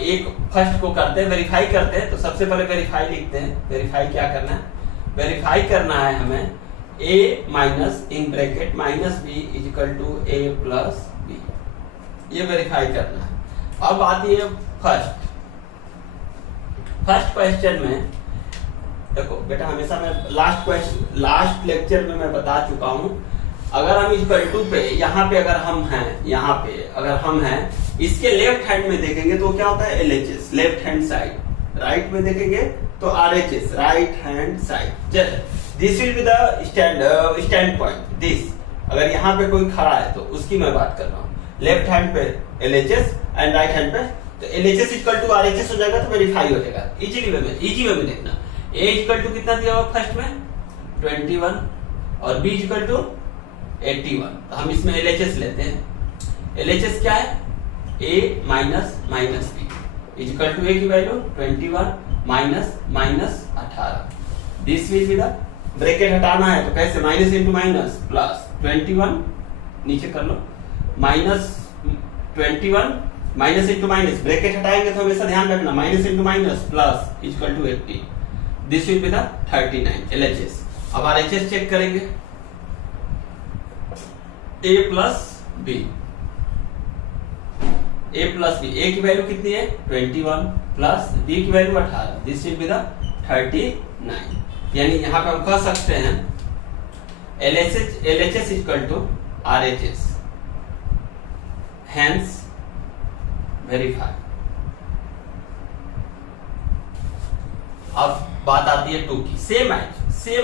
एक फर्स्ट को करते हैं, वेरीफाई करते हैं, तो सबसे पहले वेरीफाई लिखते हैं। वेरीफाई क्या करना है, वेरीफाई करना है हमें a minus in bracket minus B is equal to A plus B, ये वेरीफाई करना है। अब आती है फर्स्ट क्वेश्चन में, देखो बेटा हमेशा मैं लास्ट लेक्चर में मैं बता चुका हूं, अगर हम इक्वल टू पे यहाँ पे अगर हम हैं, यहाँ पे अगर हम हैं, इसके लेफ्ट हैंड में देखेंगे तो क्या होता है LHS, left hand side. Right में देखेंगे तो RHS, right hand side. This will be the stand point, this अगर यहाँ पे कोई खड़ा है तो उसकी मैं बात कर रहा हूँ। लेफ्ट हैंड पे LHS एंड राइट हैंड पे, तो LHS इक्वल टू RHS हो जाएगा, तो वेरीफाई हो जाएगा। इजी वे में देखना, A इक्वल टू कितना दिया हुआ फर्स्ट में 21 और B इक्वल टू 81, तो हम इसमें LHS लेते हैं। LHS क्या है, A minus minus B is equal to A की value 21 minus minus 18। This will be the, bracket हटाना है तो कैसे, माइनस इंटू माइनस प्लस 21, नीचे कर लो, minus 21 minus into minus, bracket हटाएंगे तो हमेशा ध्यान रखना, minus into minus plus is equal to 80। This will be the 39 LHS। अब RHS चेक करेंगे, A plus B, A plus B, A की वैल्यू कितनी है 21 प्लस B की value 18, this will be the 39। यानी यहां पे हम कह सकते हैं LHS equal to RHS, hence verify. अब बात आती है 2 की। सेम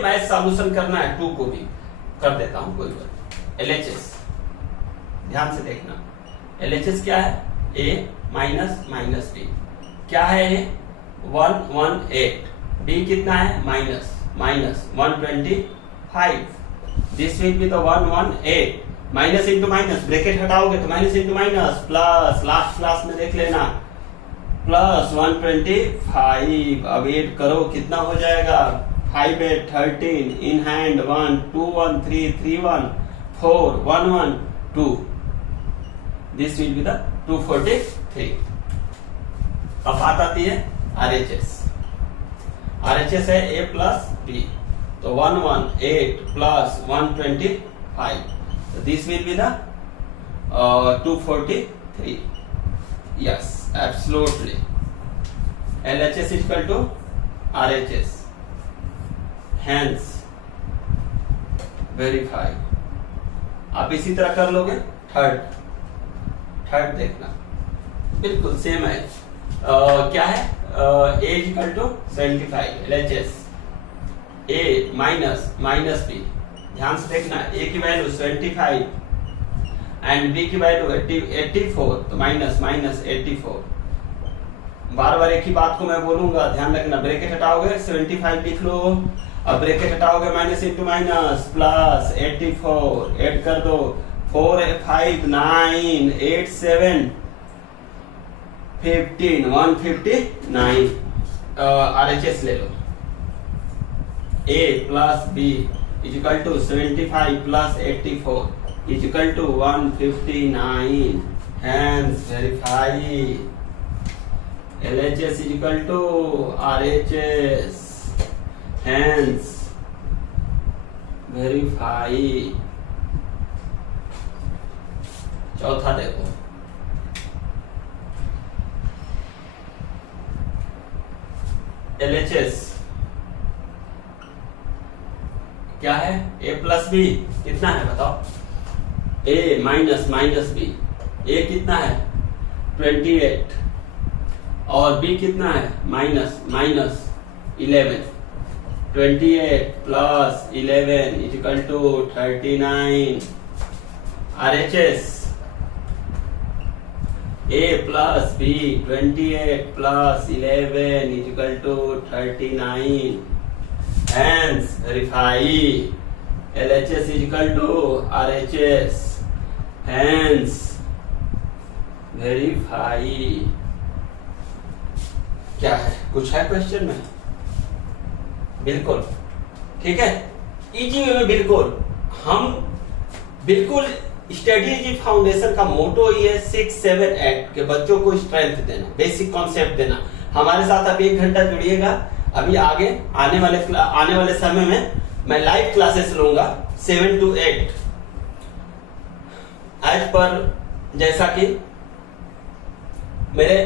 एज सॉल्यूशन करना है 2 को भी कर देता हूं, कोई बात। LHS ध्यान से देखना, LHS क्या है? A माइनस माइनस B क्या है? ये 118, B कितना है? Minus minus 125, this will be the 118, minus into minus, bracket हटाओगे तो minus into minus plus, last class में देख लेना, प्लस 125। अब ऐड करो कितना हो जाएगा? 5 8 13, in hand 1 2 1 3 3 1 4 1 1 2, this will be the 243। अब बात आती है RHS। RHS है A प्लस B, तो 118 plus 125, this will be the 243। Yes, absolutely. LHS equal to RHS, hence verify. आप इसी तरह कर लोगे। थर्ड देखना, बिल्कुल सेम है। क्या है? A equal to 75, LHS A minus minus B, ध्यान से देखना, A की वैल्यू 75 एंड B की वैल्यू 84, तो माइनस माइनस 84। बार बार एक ही बात को मैं बोलूंगा, ध्यान रखना। ब्रैकेट हटाओगे 75 लिख लो, अब ब्रैकेट हटाओगे minus into minus plus 84, add कर दो 4 5 9 8 7 15 159। RHS ले लो, A plus B is equal to 75 plus 84 is equal to 159, hence verify. LHS is equal to RHS, hence verify. चौथा देखो, LHS क्या है? A प्लस B कितना है बताओ? A minus minus B, A कितना है? 28 और B कितना है? Minus minus 11, 28 plus 11 is equal to 39। RHS A plus B 28 plus 11 is equal to 39, hence verify. LHS is equal to RHS, hence verify. क्या है? कुछ है क्वेश्चन में? बिल्कुल ठीक है, इजी वे में। बिल्कुल हम बिल्कुल स्टडी जी फाउंडेशन का मोटो ही है 6 7 8 के बच्चों को स्ट्रेंथ देना, बेसिक कॉन्सेप्ट देना। हमारे साथ आप 1 घंटा जुड़िएगा। अभी आगे आने वाले समय में मैं लाइव क्लासेस लूंगा 7 to 8 एज पर, जैसा कि मेरे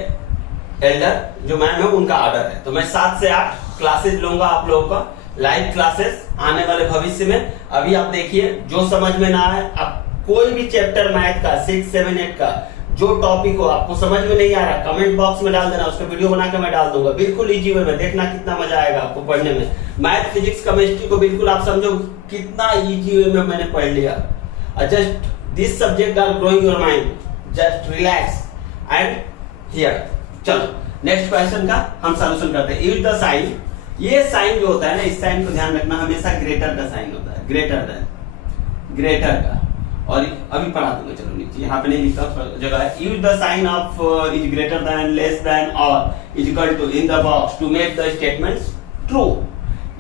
एल्डर जो मैम है उनका ऑर्डर है, तो मैं 7 से 8 क्लासेस लूंगा आप लोगों का, लाइव क्लासेस आने वाले भविष्य में। अभी आप देखिए, जो समझ में ना आए, आप कोई भी चैप्टर मैथ का 6 7 8 का जो टॉपिक हो आपको समझ में नहीं आ रहा, कमेंट बॉक्स में डाल देना, उसका वीडियो बना के मैं डाल दूंगा। बिल्कुल इजी वे में, देखना कितना मजा आएगा आपको पढ़ने में। मैथ फिजिक्स केमिस्ट्री को बिल्कुल आप समझो कितना इजी वे में मैंने पढ़ लिया। Just this subject are growing your mind, just relax and here. चलो नेक्स्ट क्वेश्चन का हम सॉल्यूशन करते हैं। यूज द साइन, ये साइन जो होता है ना, इस साइन को ध्यान रखना, हमेशा ग्रेटर का साइन होता है, ग्रेटर का। और अभी पढ़ा दूंगा, चलो नीचे यहाँ पे नहीं लिखता, जगह है। Use the sign of is greater than, less than और is equal to in the box to make the statements true.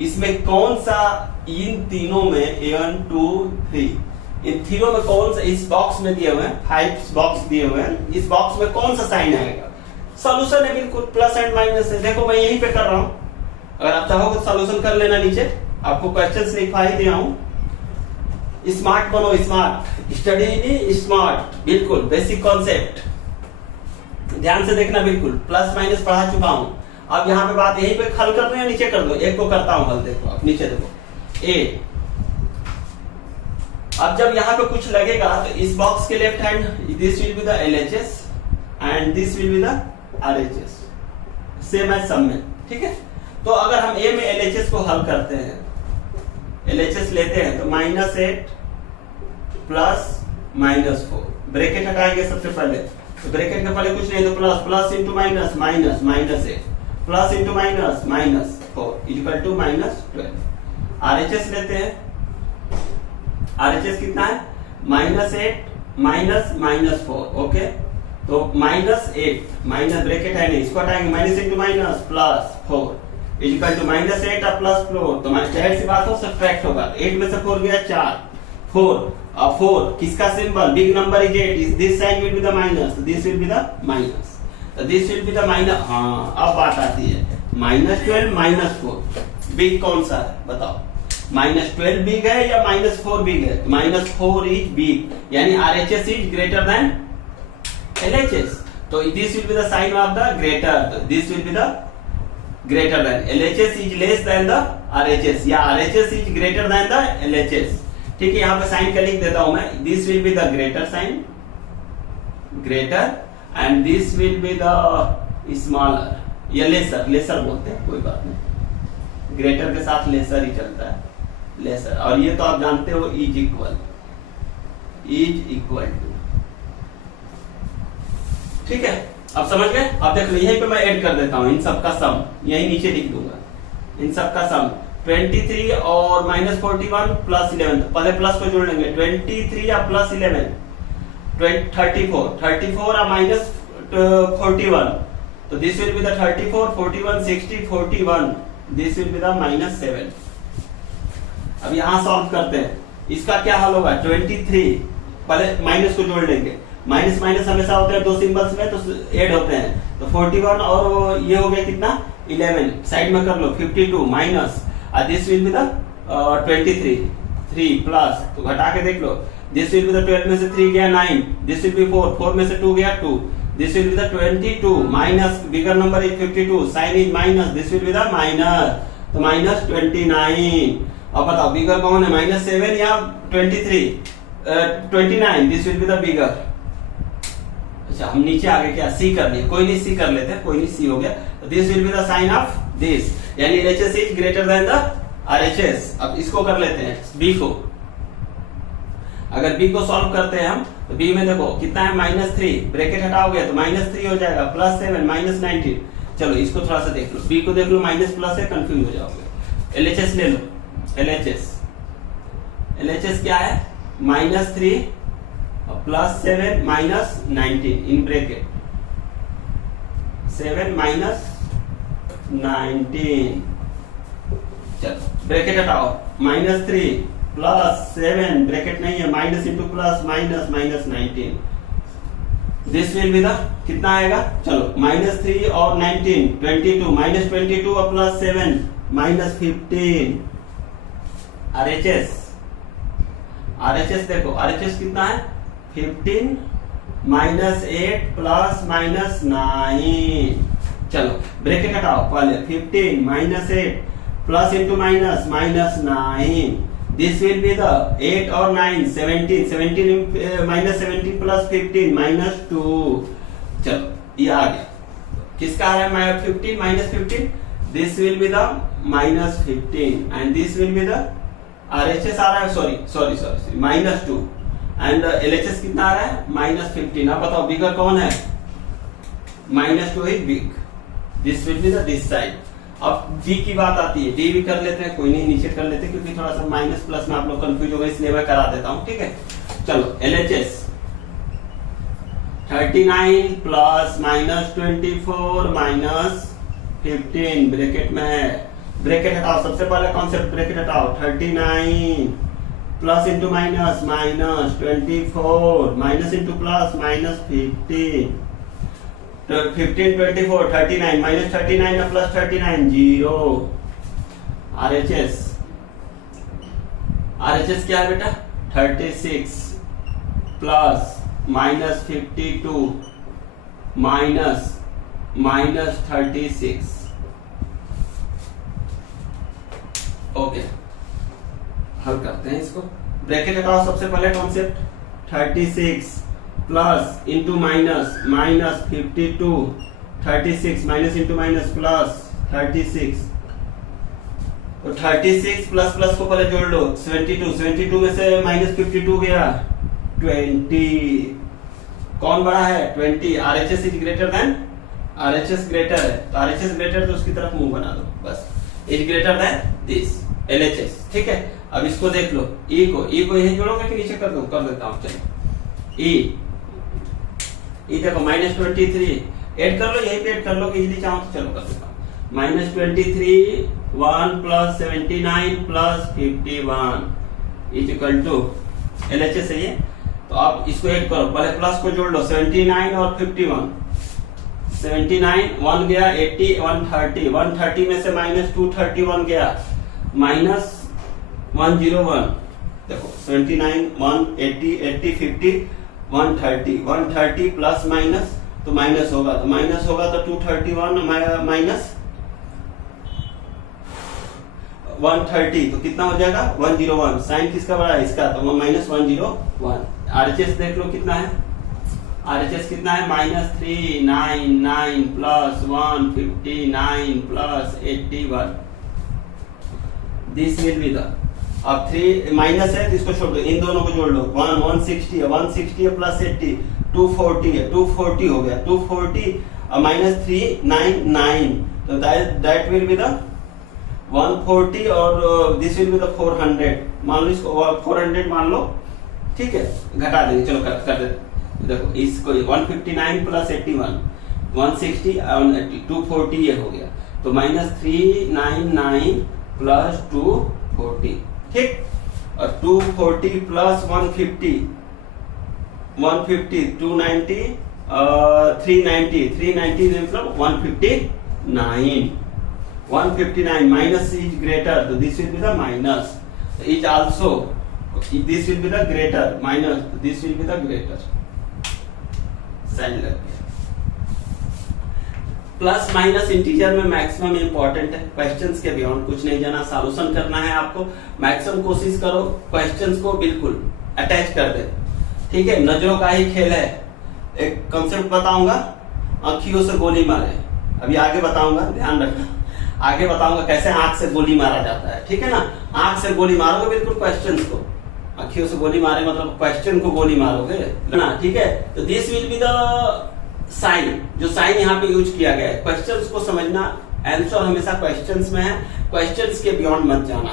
इसमें कौन सा इन तीनों में 1 2 3 इन तीनों में कौन सा, इस बॉक्स में दिए हुए हैं 5 बॉक्स दिए हुए हैं, इस बॉक्स में कौन सा साइन आएगा? सॉल्यूशन है बिल्कुल, प्लस एंड माइनस है। देखो मैं यहीं पे कर रहा हूं, अगर आप चाहो तो सॉल्यूशन कर लेना। नीचे आपको क्वेश्चंस लिखवा ही दिया हूं। स्मार्ट बनो, स्मार्ट स्टडी स्मार्ट, बिल्कुल बेसिक कॉन्सेप्ट ध्यान से देखना। बिल्कुल प्लस माइनस पढ़ा चुका हूं। अब यहाँ पे बात यहीं पे हल कर दो या नीचे कर दो? एक को करता हूं हल। देखो आप नीचे देखो, ए अब जब यहाँ पे कुछ लगेगा तो इस बॉक्स के left hand this will be the LHS and this will be the RHS, same as sum में, ठीक है। तो अगर हम A में LHS को हल करते हैं, LHS लेते हैं तो -8 प्लस -4, ब्रैकेट हटाएंगे सबसे पहले, तो ब्रैकेट के पहले कुछ नहीं तो plus, plus into minus, minus, -8 plus into minus, -4 equal to -12। RHS लेते हैं, RHS कितना है -8 -4, ओके। तो -8 माइनस ब्रैकेट है नहीं, इसको हटाएंगे, minus into minus plus 4 equal to -8 और +4, तो जाहिर सी बात हो सब्ट्रैक्ट होगा, 8 में से 4 गया 4, 4 किसका symbol, big number is 8, is this sign will be the minus, this will be the minus, तो this will be the minus. हाँ अब बात आती है -12 -4, बिग कौन सा है बताओ, -12 बिग है या -4 बिग है, -4 इज बिग, यानी RHS is greater than LHS, तो this will be the sign of the greater, this will be the greater than, LHS is less than the RHS या RHS is greater than the LHS, ठीक है। यहाँ पे sign का लिख देता हूं मैं, this will be the greater sign, greater, and this will be the smaller या लेसर, लेसर बोलते हैं कोई बात नहीं, ग्रेटर के साथ लेसर ही चलता है, लेसर, और ये तो आप जानते हो इज इक्वल टू, ठीक है। अब समझ गए, अब देख लो यहीं पे मैं ऐड कर देता हूं इन सब का सम, यही नीचे लिख दूंगा इन सब का सम, 23 और -41 प्लस 11, तो पहले प्लस को जोड़ लेंगे, 23 या प्लस 11 34 और -41, तो this will be the 34 41 60 41, this will be the -7। अब यहां सॉल्व करते हैं, इसका क्या हल होगा, 23 पहले माइनस को जोड़ लेंगे, माइनस माइनस हमेशा होते हैं दो सिंबल्स में तो ऐड होते हैं, तो 41 और ये हो गया कितना 11, साइड में कर लो 52 minus, this will be the 23 3 plus, तो घटा के देख लो, दिस विल बी द 12 में से 3 गया 9, दिस विल बी 4 में से 2 गया 2, this will be the 22 minus bigger number is 52, sign is minus, this will be the minus, तो -29। अब बताओ बिगर कौन है, -7 या 23 29, this will be the bigger. अच्छा हम नीचे आगे क्या सी कर लिए, कोई नहीं सी कर लेते हैं, कोई नहीं सी हो गया, तो this will be the sign of this, यानी LHS is greater than the RHS। अब इसको कर लेते हैं B को, अगर B को सॉल्व करते हैं हम तो B में देखो कितना है -3, ब्रैकेट हटाओगे तो -3 हो जाएगा, +7 -19, चलो इसको थोड़ा सा देख लो, B को देख लो माइनस प्लस है, कंफ्यूज हो जाओगे। LHS ले लो, LHS क्या है -3 +7 -19 इन ब्रैकेट, 7 -19, चलो ब्रैकेट हटाओ, -3 +7 ब्रैकेट नहीं है, minus into plus minus -19, this will be the कितना आएगा, चलो -3 और 19 22, -22 और +7 -15, RHS देखो, RHS कितना है 15 -8 प्लस -9, चलो ब्रैकेट हटाओ पहले, 15 -8 plus into minus -9, this will be the 8 और 9 17 -17 प्लस 15 -2, चलो ये आ गया, किसका है 15 -15, this will be the -15 and this will be the RHS आ रहा है, सॉरी -2 एंड LHS कितना आ रहा है -15। अब बताओ बिगर कौन है, -2 is big, this will be the this side. अब D की बात आती है, D भी कर लेते हैं, कोई नहीं नीचे कर लेते हैं, क्योंकि थोड़ा सा माइनस प्लस में आप लोग कंफ्यूज हो गए, इसलिए मैं करा देता हूं, ठीक है। चलो LHS 39 प्लस -24 -15 ब्रैकेट में है, ब्रैकेट हटाओ, सबसे पहले कॉन्सेप्ट ब्रैकेट हटाओ, 39 plus into minus -24 minus into plus -15, 15 24 39 -39 और +39 0, RHS क्या है बेटा 36 प्लस -52 -36, ओके हल करते हैं इसको, ब्रैकेट हटाओ, सबसे पहले concept 36 plus into minus minus 52, 36 minus into minus plus 36, तो 36 प्लस प्लस को पहले जोड़ लो 72, 72 में से माइनस 52 गया 20, कौन बड़ा है 20, RHS is greater then, RHS greater है तो RHS ग्रेटर तो उसकी तरफ मुंह बना दो बस, is greater then this LHS, ठीक है। अब इसको देख लो, E को यही जोड़ोगे कि नीचे कर देता हूं, चलो E देखो -23 ऐड कर लो, यहीं पे ऐड कर लो कि इजीली चाहो तो, चलो कर देता हूं -23 1 plus 79 plus 51 is equal to LHS है ये, तो आप इसको ऐड करो, पहले प्लस को जोड़ लो 79 और 51, 79 1 गया 80 130, 130 में से माइनस 231 गया माइनस 101, देखो 79 180 80 50 130, 130 प्लस माइनस तो माइनस होगा, तो 231 माइनस 130 तो कितना हो जाएगा 101, साइन किसका बड़ा है इसका, तो माइनस 101। RHS देख लो कितना है, RHS कितना है -399 plus 159 plus 81, this will be the, अब 3 माइनस है तो इसको छोड़ दो, इन दोनों को जोड़ लो 160 है प्लस 80 240 है, 240 हो गया, 240 माइनस 399 तो दैट विल बी द 140 और दिस विल बी द 400, मान लो इसको 400 मान लो, ठीक है, घटा देंगे, चलो कर देते, देखो इसको 159 प्लस 81 160 और 80 240 ये हो गया, तो -399 प्लस 240, ठीक, और 240 प्लस 150 290 390 मतलब 159 माइनस इज ग्रेटर, तो this will be the minus, is also this will be the greater, minus this will be the greater, sign लग गया। प्लस माइनस इंटीजर में मैक्सिमम इंपॉर्टेंट है, क्वेश्चंस के बियॉन्ड कुछ नहीं जाना, सॉल्यूशन करना है आपको, मैक्सिमम कोशिश करो क्वेश्चंस को बिल्कुल अटैच कर दे, ठीक है, नजरों का ही खेल है। एक कॉन्सेप्ट बताऊंगा, आंखियों से गोली मारे, अभी आगे बताऊंगा, ध्यान रखना, आगे बताऊंगा कैसे आंख से गोली मारा जाता है, ठीक है ना, आंख से गोली मारोगे बिल्कुल क्वेश्चंस को, आंखियों से गोली मारे मतलब क्वेश्चन को गोली मारोगे ना, ठीक है। तो this will be the sign, जो साइन यहाँ पे यूज किया गया है, क्वेश्चंस को समझना, आंसर हमेशा क्वेश्चंस में है, क्वेश्चंस के बियॉन्ड मत जाना,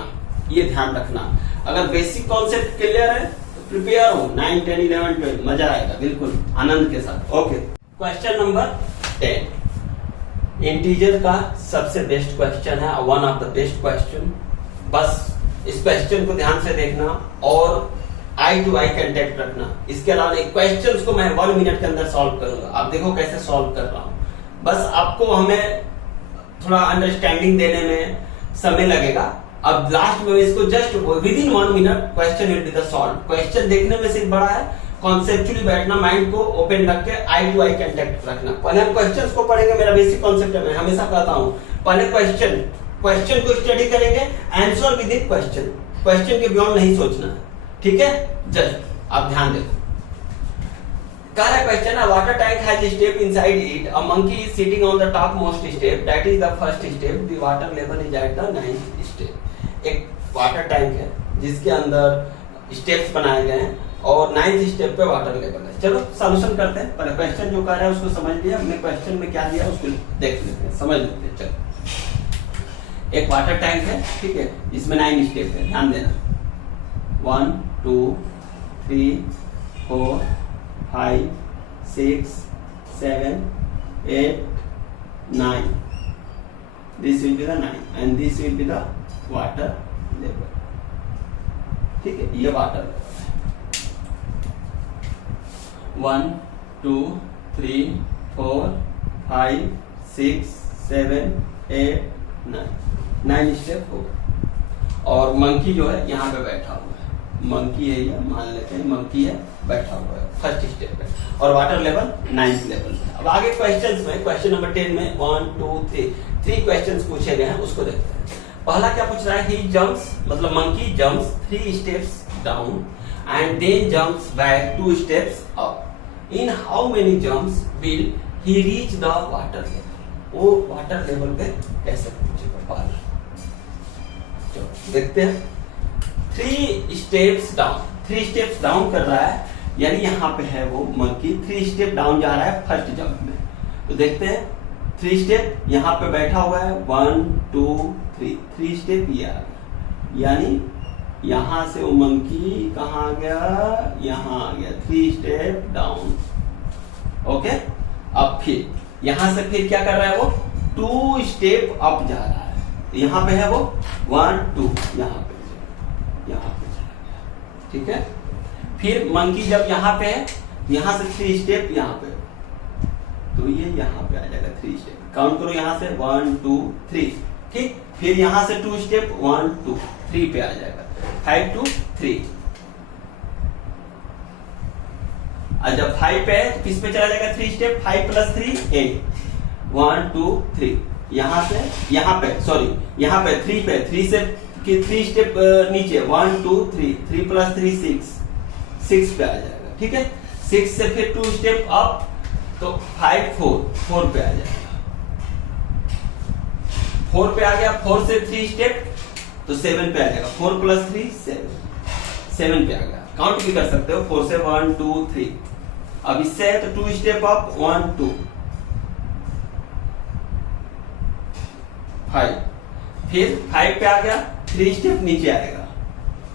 ये ध्यान रखना। अगर बेसिक कॉन्सेप्ट क्लियर है तो प्रिपेयर हो, 9 10 11 12 मजा आएगा बिल्कुल आनंद के साथ। ओके, क्वेश्चन नंबर 10 इंटीजर का सबसे बेस्ट क्वेश्चन है, one of the best question, बस इस क्वेश्चन को ध्यान से देखना और आई टू आई कांटेक्ट रखना। इसके अलावा क्वेश्चंस को मैं 1 मिनट के अंदर सॉल्व करूंगा, आप देखो कैसे सॉल्व कर रहा हूं, बस आपको हमें थोड़ा अंडरस्टैंडिंग देने में समय लगेगा। अब लास्ट में इसको just with in 1 minute question will be the solve. Question देखने में सिर्फ बड़ा है, कॉन्सेप्चुअली बैठना, माइंड को ओपन रख के आई टू आई कांटेक्ट रखना। पहले हम क्वेश्चंस को पढ़ेंगे, मेरा बेसिक कॉन्सेप्ट है, मैं हमेशा कहता हूं पहले क्वेश्चन को स्टडी करेंगे, answer with in question, question के बियॉन्ड नहीं सोचना है, ठीक है। जस्ट आप ध्यान देखो, कह रहा question, a water tank has step inside it, a monkey is sitting on the top most step, that is the first step, the water level is at the 9th step. एक water tank है जिसके अंदर steps बनाए गए हैं और 9th step पे water level है। चलो सॉल्यूशन करते हैं, पहले क्वेश्चन जो कर रहा है उसको समझ लिया, हमने क्वेश्चन में क्या दिया उसको देख लेते हैं, समझ लेते हैं। चलो, एक वाटर टैंक है, ठीक है, इसमें 9 स्टेप है, ध्यान देना, 1 2 3 4 5 6 7 8 9, this will be the 9 and this will be the water level, ठीक है, ये वाटर लेवल है। 1 2 3 4 5 6 7 8 9 स्टेप हो गए। और मंकी जो है यहाँ पे बैठा हुआ है, मंकी है ये, मान लेते हैं मंकी है, बैठा हुआ है फर्स्ट स्टेप पे, और वाटर लेवल 9th लेवल पे। अब आगे क्वेश्चंस में, क्वेश्चन नंबर 10 में 1 2 3 क्वेश्चंस पूछे गए हैं, उसको देखते हैं। पहला क्या पूछ रहा है, ही जंप्स, मतलब monkey jumps 3 steps down and then jumps back 2 steps up. In how many jumps will he reach the water level? वो वाटर लेवल पे कैसे पहुंचेगा पार? चलो देखते हैं। 3 स्टेप्स डाउन कर रहा है, यानी यहाँ पे है वो मंकी 3 स्टेप डाउन जा रहा है फर्स्ट जंप में। तो देखते हैं 3 स्टेप यहाँ पे बैठा हुआ है 1 2 3 स्टेप ये आ गया, यानी यहाँ से वो मंकी कहाँ आ गया, यहाँ आ गया 3 स्टेप डाउन। ओके, अब फिर यहाँ से फिर क्या कर रहा है वो 2 स्टेप अप जा रहा है, यहाँ पे है वो 1 2 यहाँ पे चला गया, ठीक है। फिर मंकी जब यहाँ पे है, यहाँ से 3 स्टेप यहाँ पे, तो ये यहाँ पे आ जाएगा 3 स्टेप। काउंट करो यहाँ से 1 2 3, ठीक। फिर यहाँ से 2 स्टेप 1 2 3 पे आ जाएगा 5 2 3। और जब 5 पे है तो किस पे चला जाएगा 3 स्टेप, 5 + 3 8 1 2 3। यहाँ से यहाँ पे यहाँ पे 3 पे 3 से 3 स्टेप नीचे 1 2 3 3 + 3 6 पे आ जाएगा, ठीक है। 6 से फिर 2 स्टेप अप तो 5 4 पे आ जाएगा, 4 पे आ गया। 4 से 3 स्टेप तो 7 पे आ जाएगा, 4 + 3 7 पे आ गया। काउंट भी कर सकते हो 4 से 1 2 3। अब इससे है तो 2 स्टेप अप 1 2 5, फिर 5 पे आ गया, 3 स्टेप नीचे आएगा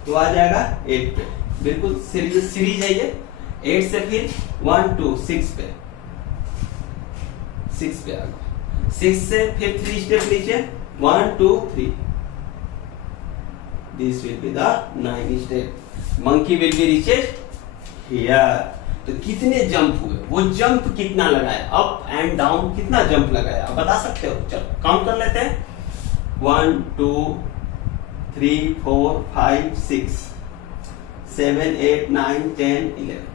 तो आ जाएगा 8 पे। बिल्कुल सीरीज है ये। 8 से फिर 1 2 6 पे आ गया। 6 से फिर 3 स्टेप नीचे 1 2 3। This will be the 9 step. Monkey will be reached here. तो कितने जंप हुए, वो जंप कितना लगाया, अप एंड डाउन कितना जंप लगाया, आप बता सकते हो? चलो काउंट कर लेते हैं। 1 2 3 4 5 6 7 8 9 10 11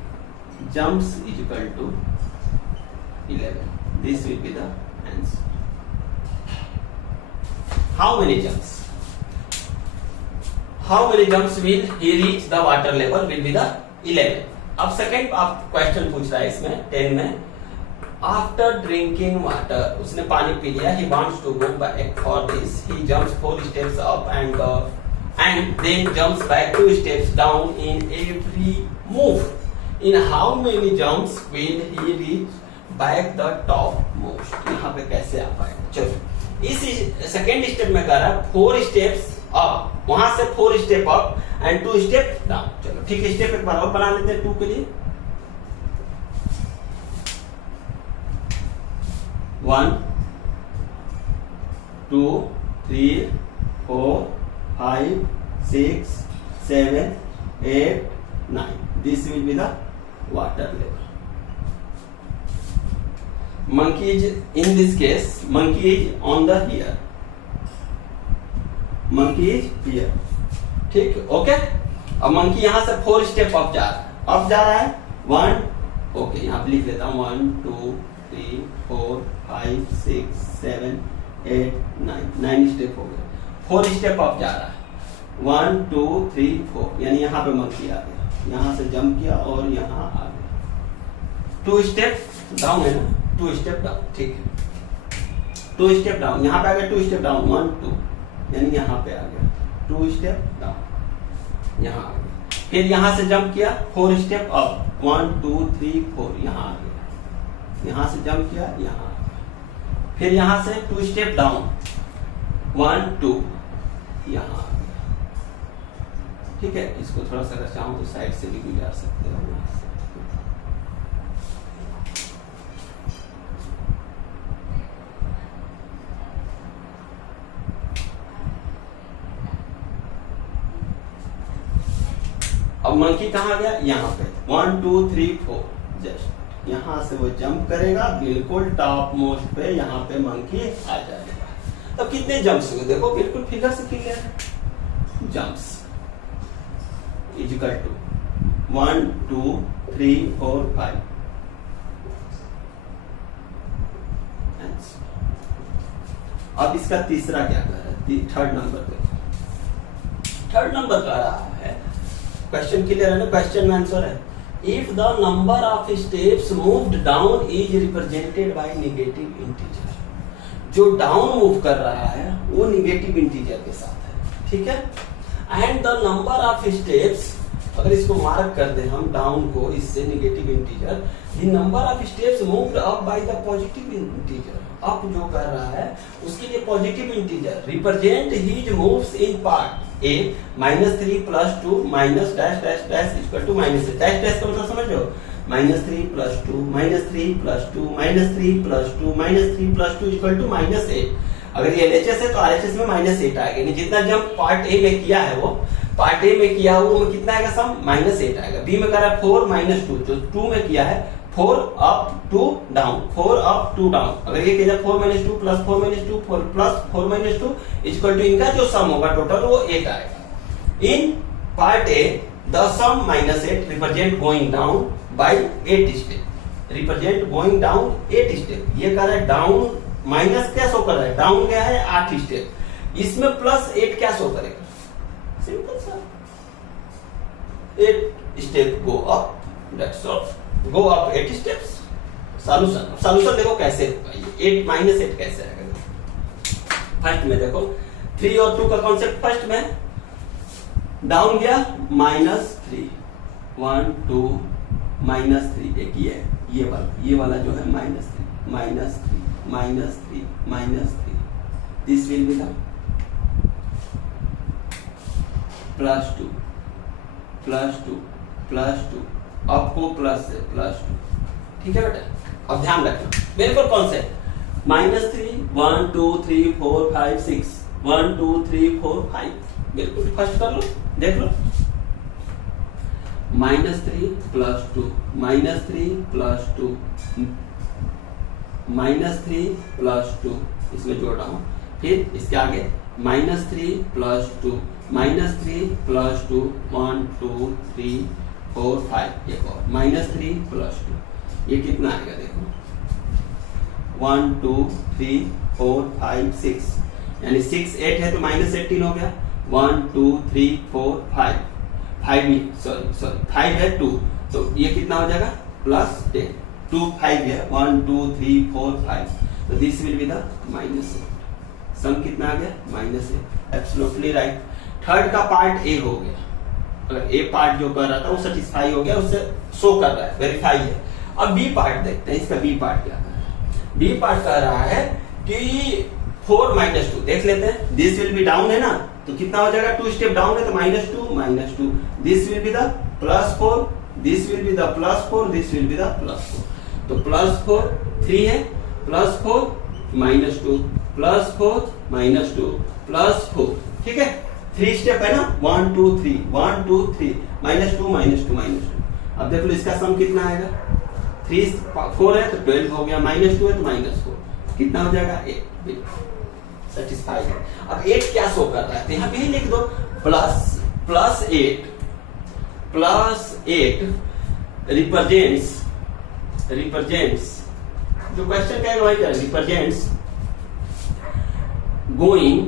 jumps is equal to 11. This will be the answer. How many jumps? How many jumps will he reach the water level? Will be the 11. अब सेकेंड आप क्वेश्चन पूछ रहा है इसमें 10 में। आफ्टर ड्रिंकिंग वाटर, उसने पानी पी लिया, he wants to go back for this. He jumps 4 steps up and then jumps back 2 steps down in every move. In how many jumps will he reach back the top most? यहाँ पे कैसे आ पाएगा? चलो इस second step में कर रहा है 4 स्टेप्स अप, वहां से 4 step up and 2 step down. चलो ठीक है, स्टेप एक बार और बना लेते हैं 2 के लिए। 1 2 3 4 5 6 7 8 9. This will be the water level. Monkey is, in this case, monkey is on the here. Monkey is here. ठीक, ओके। अब मंकी यहां से 4 स्टेप अप जा रहा है 1, ओके यहां पे लिख लेता हूं 1 2 3 4 5 6 7 8 9 स्टेप हो गए। 4 स्टेप अप जा रहा है 1 2 3 4, यानी यहाँ पे मंकी आ गया, यहाँ से जंप किया और यहाँ आ गया। 2 स्टेप डाउन है ना, 2 स्टेप डाउन, ठीक है। 2 स्टेप डाउन, यहाँ पे आ गया 2 स्टेप डाउन 1 2, यानी यहाँ पे आ गया 2 स्टेप डाउन, यहाँ आ गया। फिर यहाँ से जंप किया 4 स्टेप अप 1 2 3 4, यहाँ आ गया। यहाँ से जंप किया, यहाँ आ गया। फिर यहाँ से 2 स्टेप डाउन 1 2, यहाँ आ गया। ठीक है, इसको थोड़ा सा अगर चाहूं तो साइड से भी गुजार सकते हो। अब मंकी कहाँ गया, यहाँ पे 1 2 3 4, जस्ट यहाँ से वो जंप करेगा बिल्कुल टॉप मोस्ट पे, यहाँ पे मंकी आ जाएगा। तो कितने जंप्स हुए देखो, बिल्कुल फिगर से क्लियर है। Jumps is equal to 1 2 3 4 5। अब इसका तीसरा क्या कर रहा है, थर्ड नंबर पे। थर्ड नंबर कह रहा है क्वेश्चन क्लियर है ना? क्वेश्चन में आंसर है if the number of steps moved down is represented by negative integer. जो डाउन मूव कर रहा है वो नेगेटिव इंटीजर के साथ है, ठीक है। And the number of steps, अगर इसको मार्क कर दे हम डाउन को इससे negative integer, the number of steps moved up by the positive integer. Up जो कर रहा है उसके लिए positive integer represent his moves in part A -3 + 2 minus dash dash dash equal to minus dash dash का मतलब समझ लो, -3 + 2 -3 + 2 -3 + 2 -3 + 2 इक्वल टू -8। अगर ये एलएचएस है तो आरएचएस में -8 आएगा, यानी जितना जब पार्ट ए में किया है वो पार्ट ए में किया हुआ में कितना आएगा सम -8 आएगा। बी में कर रहा है 4 - 2, जो 2 में किया है 4 अप 2 डाउन, 4 अप 2 डाउन। अगर ये किया 4 - 2 + 4 - 2 4 + 4 - 2 इक्वल टू इनका जो सम होगा टोटल वो 8 आएगा। In part A the sum -8 represent going down by 8 step, represent going down 8 step. ये कर रहा है डाउन माइनस क्या शो कर रहा है, डाउन गया है 8 स्टेप, इसमें +8 क्या शो करेगा, सिंपल सा 8 step go up, that's all, go up 8 steps. Solution देखो कैसे होगा, ये 8 - 8 कैसे आएगा। फर्स्ट में देखो 3 और 2 का कॉन्सेप्ट, फर्स्ट में डाउन गया -3 1 2 -3, एक ये वाला जो है -3 दिस विल बी द +2 आपको प्लस से +2, ठीक है बेटा। अब ध्यान रखना बिल्कुल कॉन्सेप्ट, -3 1 2 3 4 5 6 1 2 3 4 5, बिल्कुल फर्स्ट कर लो, देख लो -3 + 2 -3 + 2 -3 + 2 इसमें जोड़ रहा हूं, फिर इसके आगे -3 + 2 -3 + 2 1 2 3 4 5, एक और -3 + 2, ये कितना आएगा देखो 1 2 3 4 5 6, यानी 6 8 है तो -18 हो गया, 1 2 3 4 5 5 है 2, तो ये कितना हो जाएगा +10, 2 5 है 1 2 3 4 5, तो दिस विल बी द -8। सम कितना आ गया -8, एब्सोल्युटली राइट। थर्ड का पार्ट ए हो गया, अगर ए पार्ट जो कर रहा था वो सेटिस्फाई हो गया, उससे शो कर रहा है, वेरीफाई है। अब बी पार्ट देखते हैं, इसका बी पार्ट क्या कर रहा है। बी पार्ट कह रहा है कि 4 - 2 देख लेते हैं, दिस विल बी डाउन है ना, तो कितना हो जाएगा, 2 स्टेप डाउन है तो -2 this will be the +4, this will be the +4, this will be the +4, तो +4 3 है, +4 -2 +4 -2 +4, ठीक है। 3 स्टेप है ना, 1 2 3 1 2 3 -2 -2 -2। अब देख लो इसका सम कितना आएगा, 3 4 है तो 12 हो गया, -2 है तो -4, कितना हो जाएगा 8, सेटिस्फाई है। अब 8 क्या शो कर रहा है, तो यहाँ पे ही लिख दो +8 रिप्रेजेंट्स जो क्वेश्चन कहेगा वही करेगा, represents going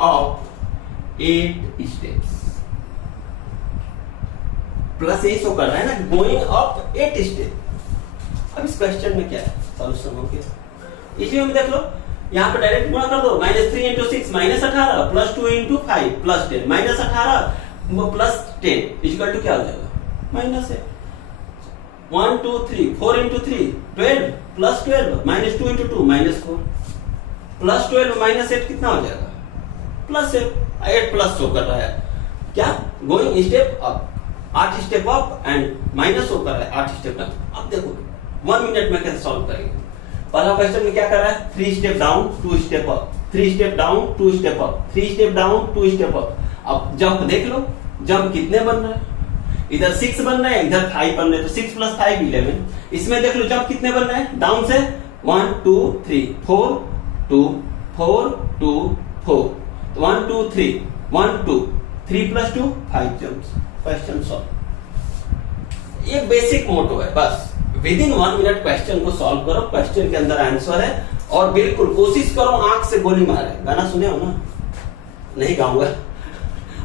up 8 steps, +8 show कर रहा है ना, गोइंग अप 8 स्टेप। अब इस क्वेश्चन में क्या है, सॉल्यूशन हो गया, इसी में देख लो, यहाँ पे डायरेक्ट गुणा कर दो, -3 × 6 -18 +2 × 5 +10 -18 +10 इक्वल टू क्या हो जाएगा -8, 1 2 3 4 × 3 12 +12 -2 × 2 -4 +12 -8 कितना हो जाएगा +8 प्लस शो कर रहा है, क्या going step up, 8 step up and minus show कर रहा है 8 स्टेप डाउन। अब देखो 1 मिनट में कैसे सॉल्व करेंगे। पहला क्वेश्चन में क्या कर रहा है, 3 step down 2 step up, 3 step down 2 step up, 3 step down 2 step up. अब जंप देख लो, जंप कितने बन रहा है, इधर 6 बन रहा है, इधर 5 बन रहे, तो 6 + 5 11। इसमें देख लो जंप कितने बन रहे हैं, डाउन से 1 2 3 4 2 4 2 4, तो 1 2 3 1 2 3 + 2 5 जंप्स, क्वेश्चन सॉल्व। ये बेसिक मोटो है, बस विद इन 1 मिनट क्वेश्चन को सॉल्व करो, क्वेश्चन के अंदर आंसर है, और बिल्कुल कोशिश करो आंख से गोली मारे। गाना सुने हो ना, नहीं गाऊंगा,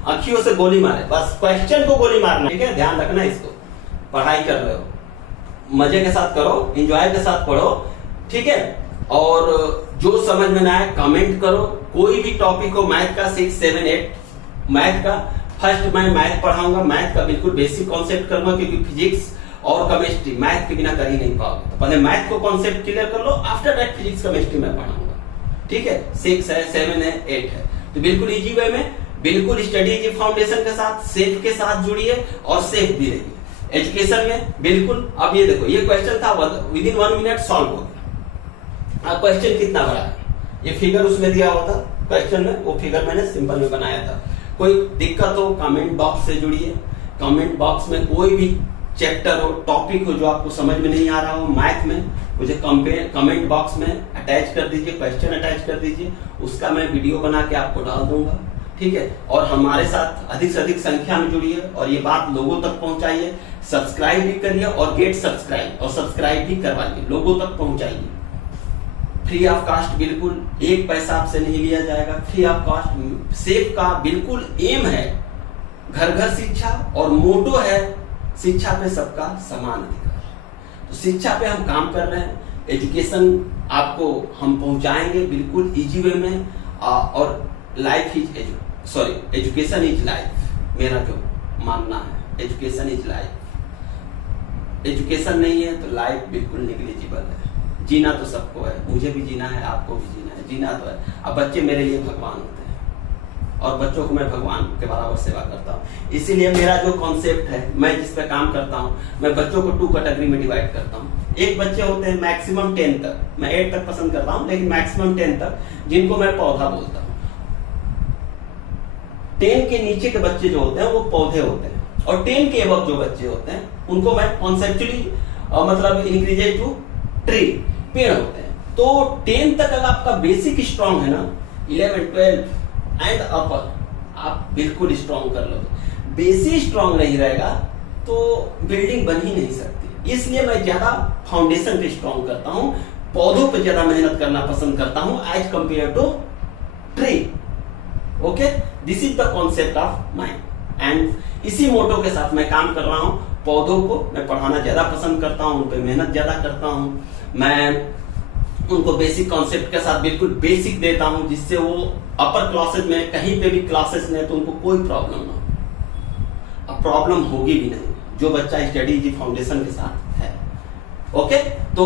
आंखियों से गोली मारे, बस क्वेश्चन को गोली मारना, ठीक है, ध्यान रखना इसको। पढ़ाई कर रहे हो, मजे के साथ करो, एंजॉय के साथ पढ़ो, ठीक है। और जो समझ में ना आए कमेंट करो, कोई भी टॉपिक हो, मैथ का 6, 7, 8 मैथ का, फर्स्ट मैं मैथ पढ़ाऊंगा, मैथ का बिल्कुल बेसिक कॉन्सेप्ट करूंगा, क्योंकि फिजिक्स और केमिस्ट्री मैथ के बिना कर ही नहीं पाओगे। तो पहले मैथ को कॉन्सेप्ट क्लियर कर लो, आफ्टर दैट फिजिक्स केमिस्ट्री मैं पढ़ाऊंगा, ठीक है। 6 है, 7 है, 8 है, तो बिल्कुल इजी वे में, बिल्कुल स्टडी इजी फाउंडेशन के साथ, सेफ के साथ जुड़िए और सेफ भी रहिए एजुकेशन में, बिल्कुल। अब ये देखो, ये क्वेश्चन था, विद इन 1 मिनट सॉल्व हो गया। अब क्वेश्चन कितना बड़ा है, ये फिगर उसमें दिया हुआ था क्वेश्चन में, वो फिगर मैंने सिंपल में बनाया था। कोई दिक्कत हो कमेंट बॉक्स से जुड़िए, कमेंट बॉक्स में कोई भी चैप्टर हो, टॉपिक हो जो आपको समझ में नहीं आ रहा हो मैथ में, मुझे कमेंट बॉक्स में अटैच कर दीजिए, क्वेश्चन अटैच कर दीजिए, उसका मैं वीडियो बना के आपको डाल दूंगा, ठीक है। और हमारे साथ अधिक से अधिक संख्या में जुड़िए और ये बात लोगों तक पहुंचाइए, सब्सक्राइब भी करिए और गेट सब्सक्राइब, और सब्सक्राइब भी करवाइए, लोगों तक पहुंचाइए। फ्री ऑफ कास्ट, बिल्कुल 1 पैसा आपसे नहीं लिया जाएगा, फ्री ऑफ कास्ट। सेफ का बिल्कुल एम है घर घर शिक्षा, और मोटो है शिक्षा पे सबका समान अधिकार। तो शिक्षा पे हम काम कर रहे हैं, एजुकेशन आपको हम पहुंचाएंगे बिल्कुल इजी वे में। और life is education is life, मेरा जो मानना है, एजुकेशन इज लाइफ। एजुकेशन नहीं है तो लाइफ बिल्कुल नेग्लिजिबल है। जीना तो सबको है, मुझे भी जीना है, आपको भी जीना है, जीना तो है। अब बच्चे मेरे लिए भगवान होते हैं और बच्चों को मैं भगवान के बराबर सेवा करता हूँ। इसीलिए मेरा जो कॉन्सेप्ट है, मैं जिस पे काम करता हूँ, मैं बच्चों को 2 कैटेगरी में डिवाइड करता हूँ। एक बच्चे होते हैं मैक्सिमम 10 तक, मैं 8 तक पसंद करता हूँ, लेकिन मैक्सिमम 10 तक, जिनको मैं पौधा बोलता हूँ। 10 के नीचे के बच्चे जो होते हैं वो पौधे होते हैं, और 10 के अबव जो बच्चे होते हैं उनको मैं कॉन्सेप्चुअली मतलब इंक्रीज टू ट्री, पेड़ होते हैं। तो 10 तक अगर आपका बेसिक स्ट्रांग है ना, 11, 12 एंड अपर आप बिल्कुल स्ट्रांग कर लो। बेसिक स्ट्रांग नहीं रहेगा तो बिल्डिंग बन ही नहीं सकती। इसलिए मैं ज्यादा फाउंडेशन पे स्ट्रांग करता हूं, पौधों पे ज्यादा मेहनत करना पसंद करता हूं as compare to tree. Okay, this is the concept of mind, and इसी मोटो के साथ मैं काम कर रहा हूं। पौधों को मैं पढ़ाना ज्यादा पसंद करता हूं, उन पे मेहनत ज्यादा करता हूं, मैं उनको बेसिक कॉन्सेप्ट के साथ बिल्कुल बेसिक देता हूं, जिससे वो अपर क्लासेस में कहीं पे भी क्लासेस में तो उनको कोई प्रॉब्लम ना हो। अब प्रॉब्लम होगी भी नहीं जो बच्चा स्टडी जी फाउंडेशन के साथ है। ओके, तो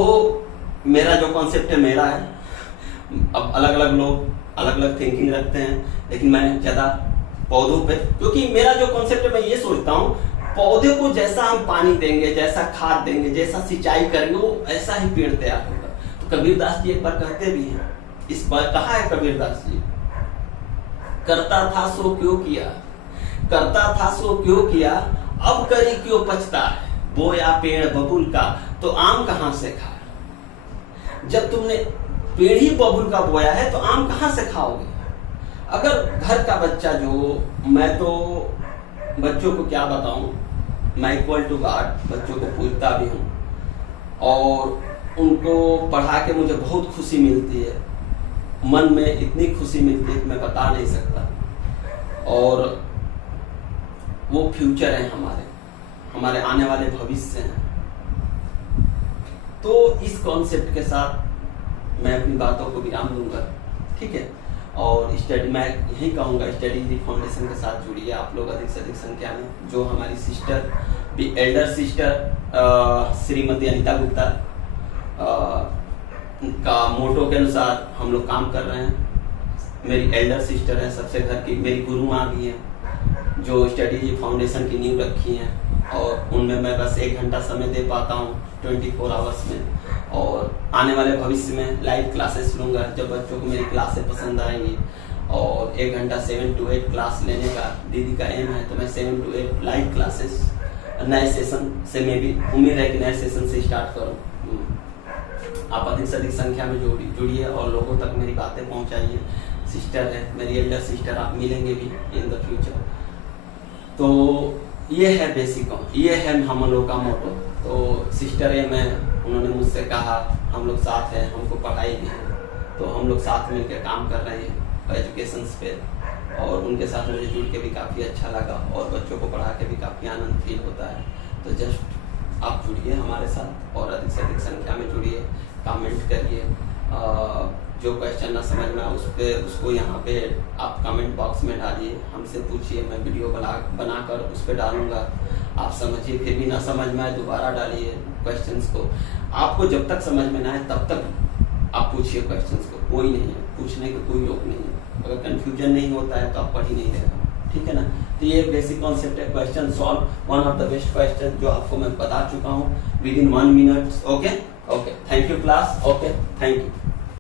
मेरा जो कॉन्सेप्ट है मेरा है। अब अलग अलग लोग अलग अलग थिंकिंग रखते हैं, लेकिन मैं ज्यादा पौधों पे, क्योंकि मेरा जो कॉन्सेप्ट है मैं ये सोचता हूँ पौधे को जैसा हम पानी देंगे, जैसा खाद देंगे, जैसा सिंचाई करेंगे, वो ऐसा ही पेड़ तैयार होगा। तो कबीरदास जी एक बार कहते भी हैं, इस बार कहा है कबीरदास जी, करता था सो क्यों किया, करता था सो क्यों किया, अब करी क्यों पछता है, बोया पेड़ बबुल का तो आम कहां से खाए। जब तुमने पेड़ ही बबुल का बोया है तो आम कहां से खाओगे। अगर घर का बच्चा जो, मैं तो बच्चों को क्या बताऊं, मैं इक्वल टू गॉड बच्चों को पूजता भी हूं, और उनको पढ़ा के मुझे बहुत खुशी मिलती है, मन में इतनी खुशी मिलती है कि मैं बता नहीं सकता। और वो फ्यूचर है हमारे आने वाले भविष्य हैं। तो इस कॉन्सेप्ट के साथ मैं अपनी बातों को विराम दूंगा, ठीक है। और स्टडी, मैं यही कहूँगा, स्टडी जी फाउंडेशन के साथ जुड़िए आप लोग अधिक से अधिक संख्या में। जो हमारी sister, Elder sister Shrimati Anita Gupta का मोटो के अनुसार हम लोग काम कर रहे हैं। मेरी एल्डर सिस्टर है, सबसे घर की मेरी गुरु माँ भी हैं, जो स्टडी जी फाउंडेशन की नींव रखी हैं, और उनमें मैं बस 1 घंटा समय दे पाता हूँ 24 आवर्स में। और आने वाले भविष्य में लाइव क्लासेस लूंगा, जब बच्चों को मेरी क्लासेस पसंद आएंगी, और 1 घंटा 7 to 8 क्लास लेने का दीदी का एम है। तो मैं 7 to 8 लाइव क्लासेस नए सेशन से, मैं भी उम्मीद है कि नए सेशन से स्टार्ट करूँ। आप अधिक से अधिक संख्या में जुड़िए और लोगों तक मेरी बातें पहुंचाइए। सिस्टर है मेरी, एल्डर सिस्टर, आप मिलेंगे भी इन द फ्यूचर। तो ये है बेसिक, ये है हम लोग का मोटो। तो सिस्टर है, मैं उन्होंने मुझसे कहा हम लोग साथ हैं, हमको पढ़ाई भी है, तो हम लोग साथ मिलकर काम कर रहे हैं एजुकेशन पे। और उनके साथ मुझे जुड़ के भी काफ़ी अच्छा लगा और बच्चों को पढ़ा के भी काफ़ी आनंद फील होता है। तो जस्ट आप जुड़िए हमारे साथ और अधिक से अधिक संख्या में जुड़िए, कमेंट करिए, जो क्वेश्चन ना समझ में आए उसको यहाँ पे आप कमेंट बॉक्स में डालिए, हमसे पूछिए, मैं वीडियो बनाकर उस पर डालूंगा, आप समझिए, फिर भी ना समझ में आए दोबारा डालिए क्वेश्चंस को। आपको जब तक समझ में ना आए तब तक आप पूछिए क्वेश्चंस को, कोई नहीं है, पूछने का कोई रोक नहीं है। अगर कंफ्यूजन नहीं होता है तो आप पढ़ ही नहीं रहेगा, ठीक है ना। तो ये बेसिक कॉन्सेप्ट है, question solve, one of the best question जो आपको मैं बता चुका हूँ with in 1 minute. Okay, thank you class, okay, thank you.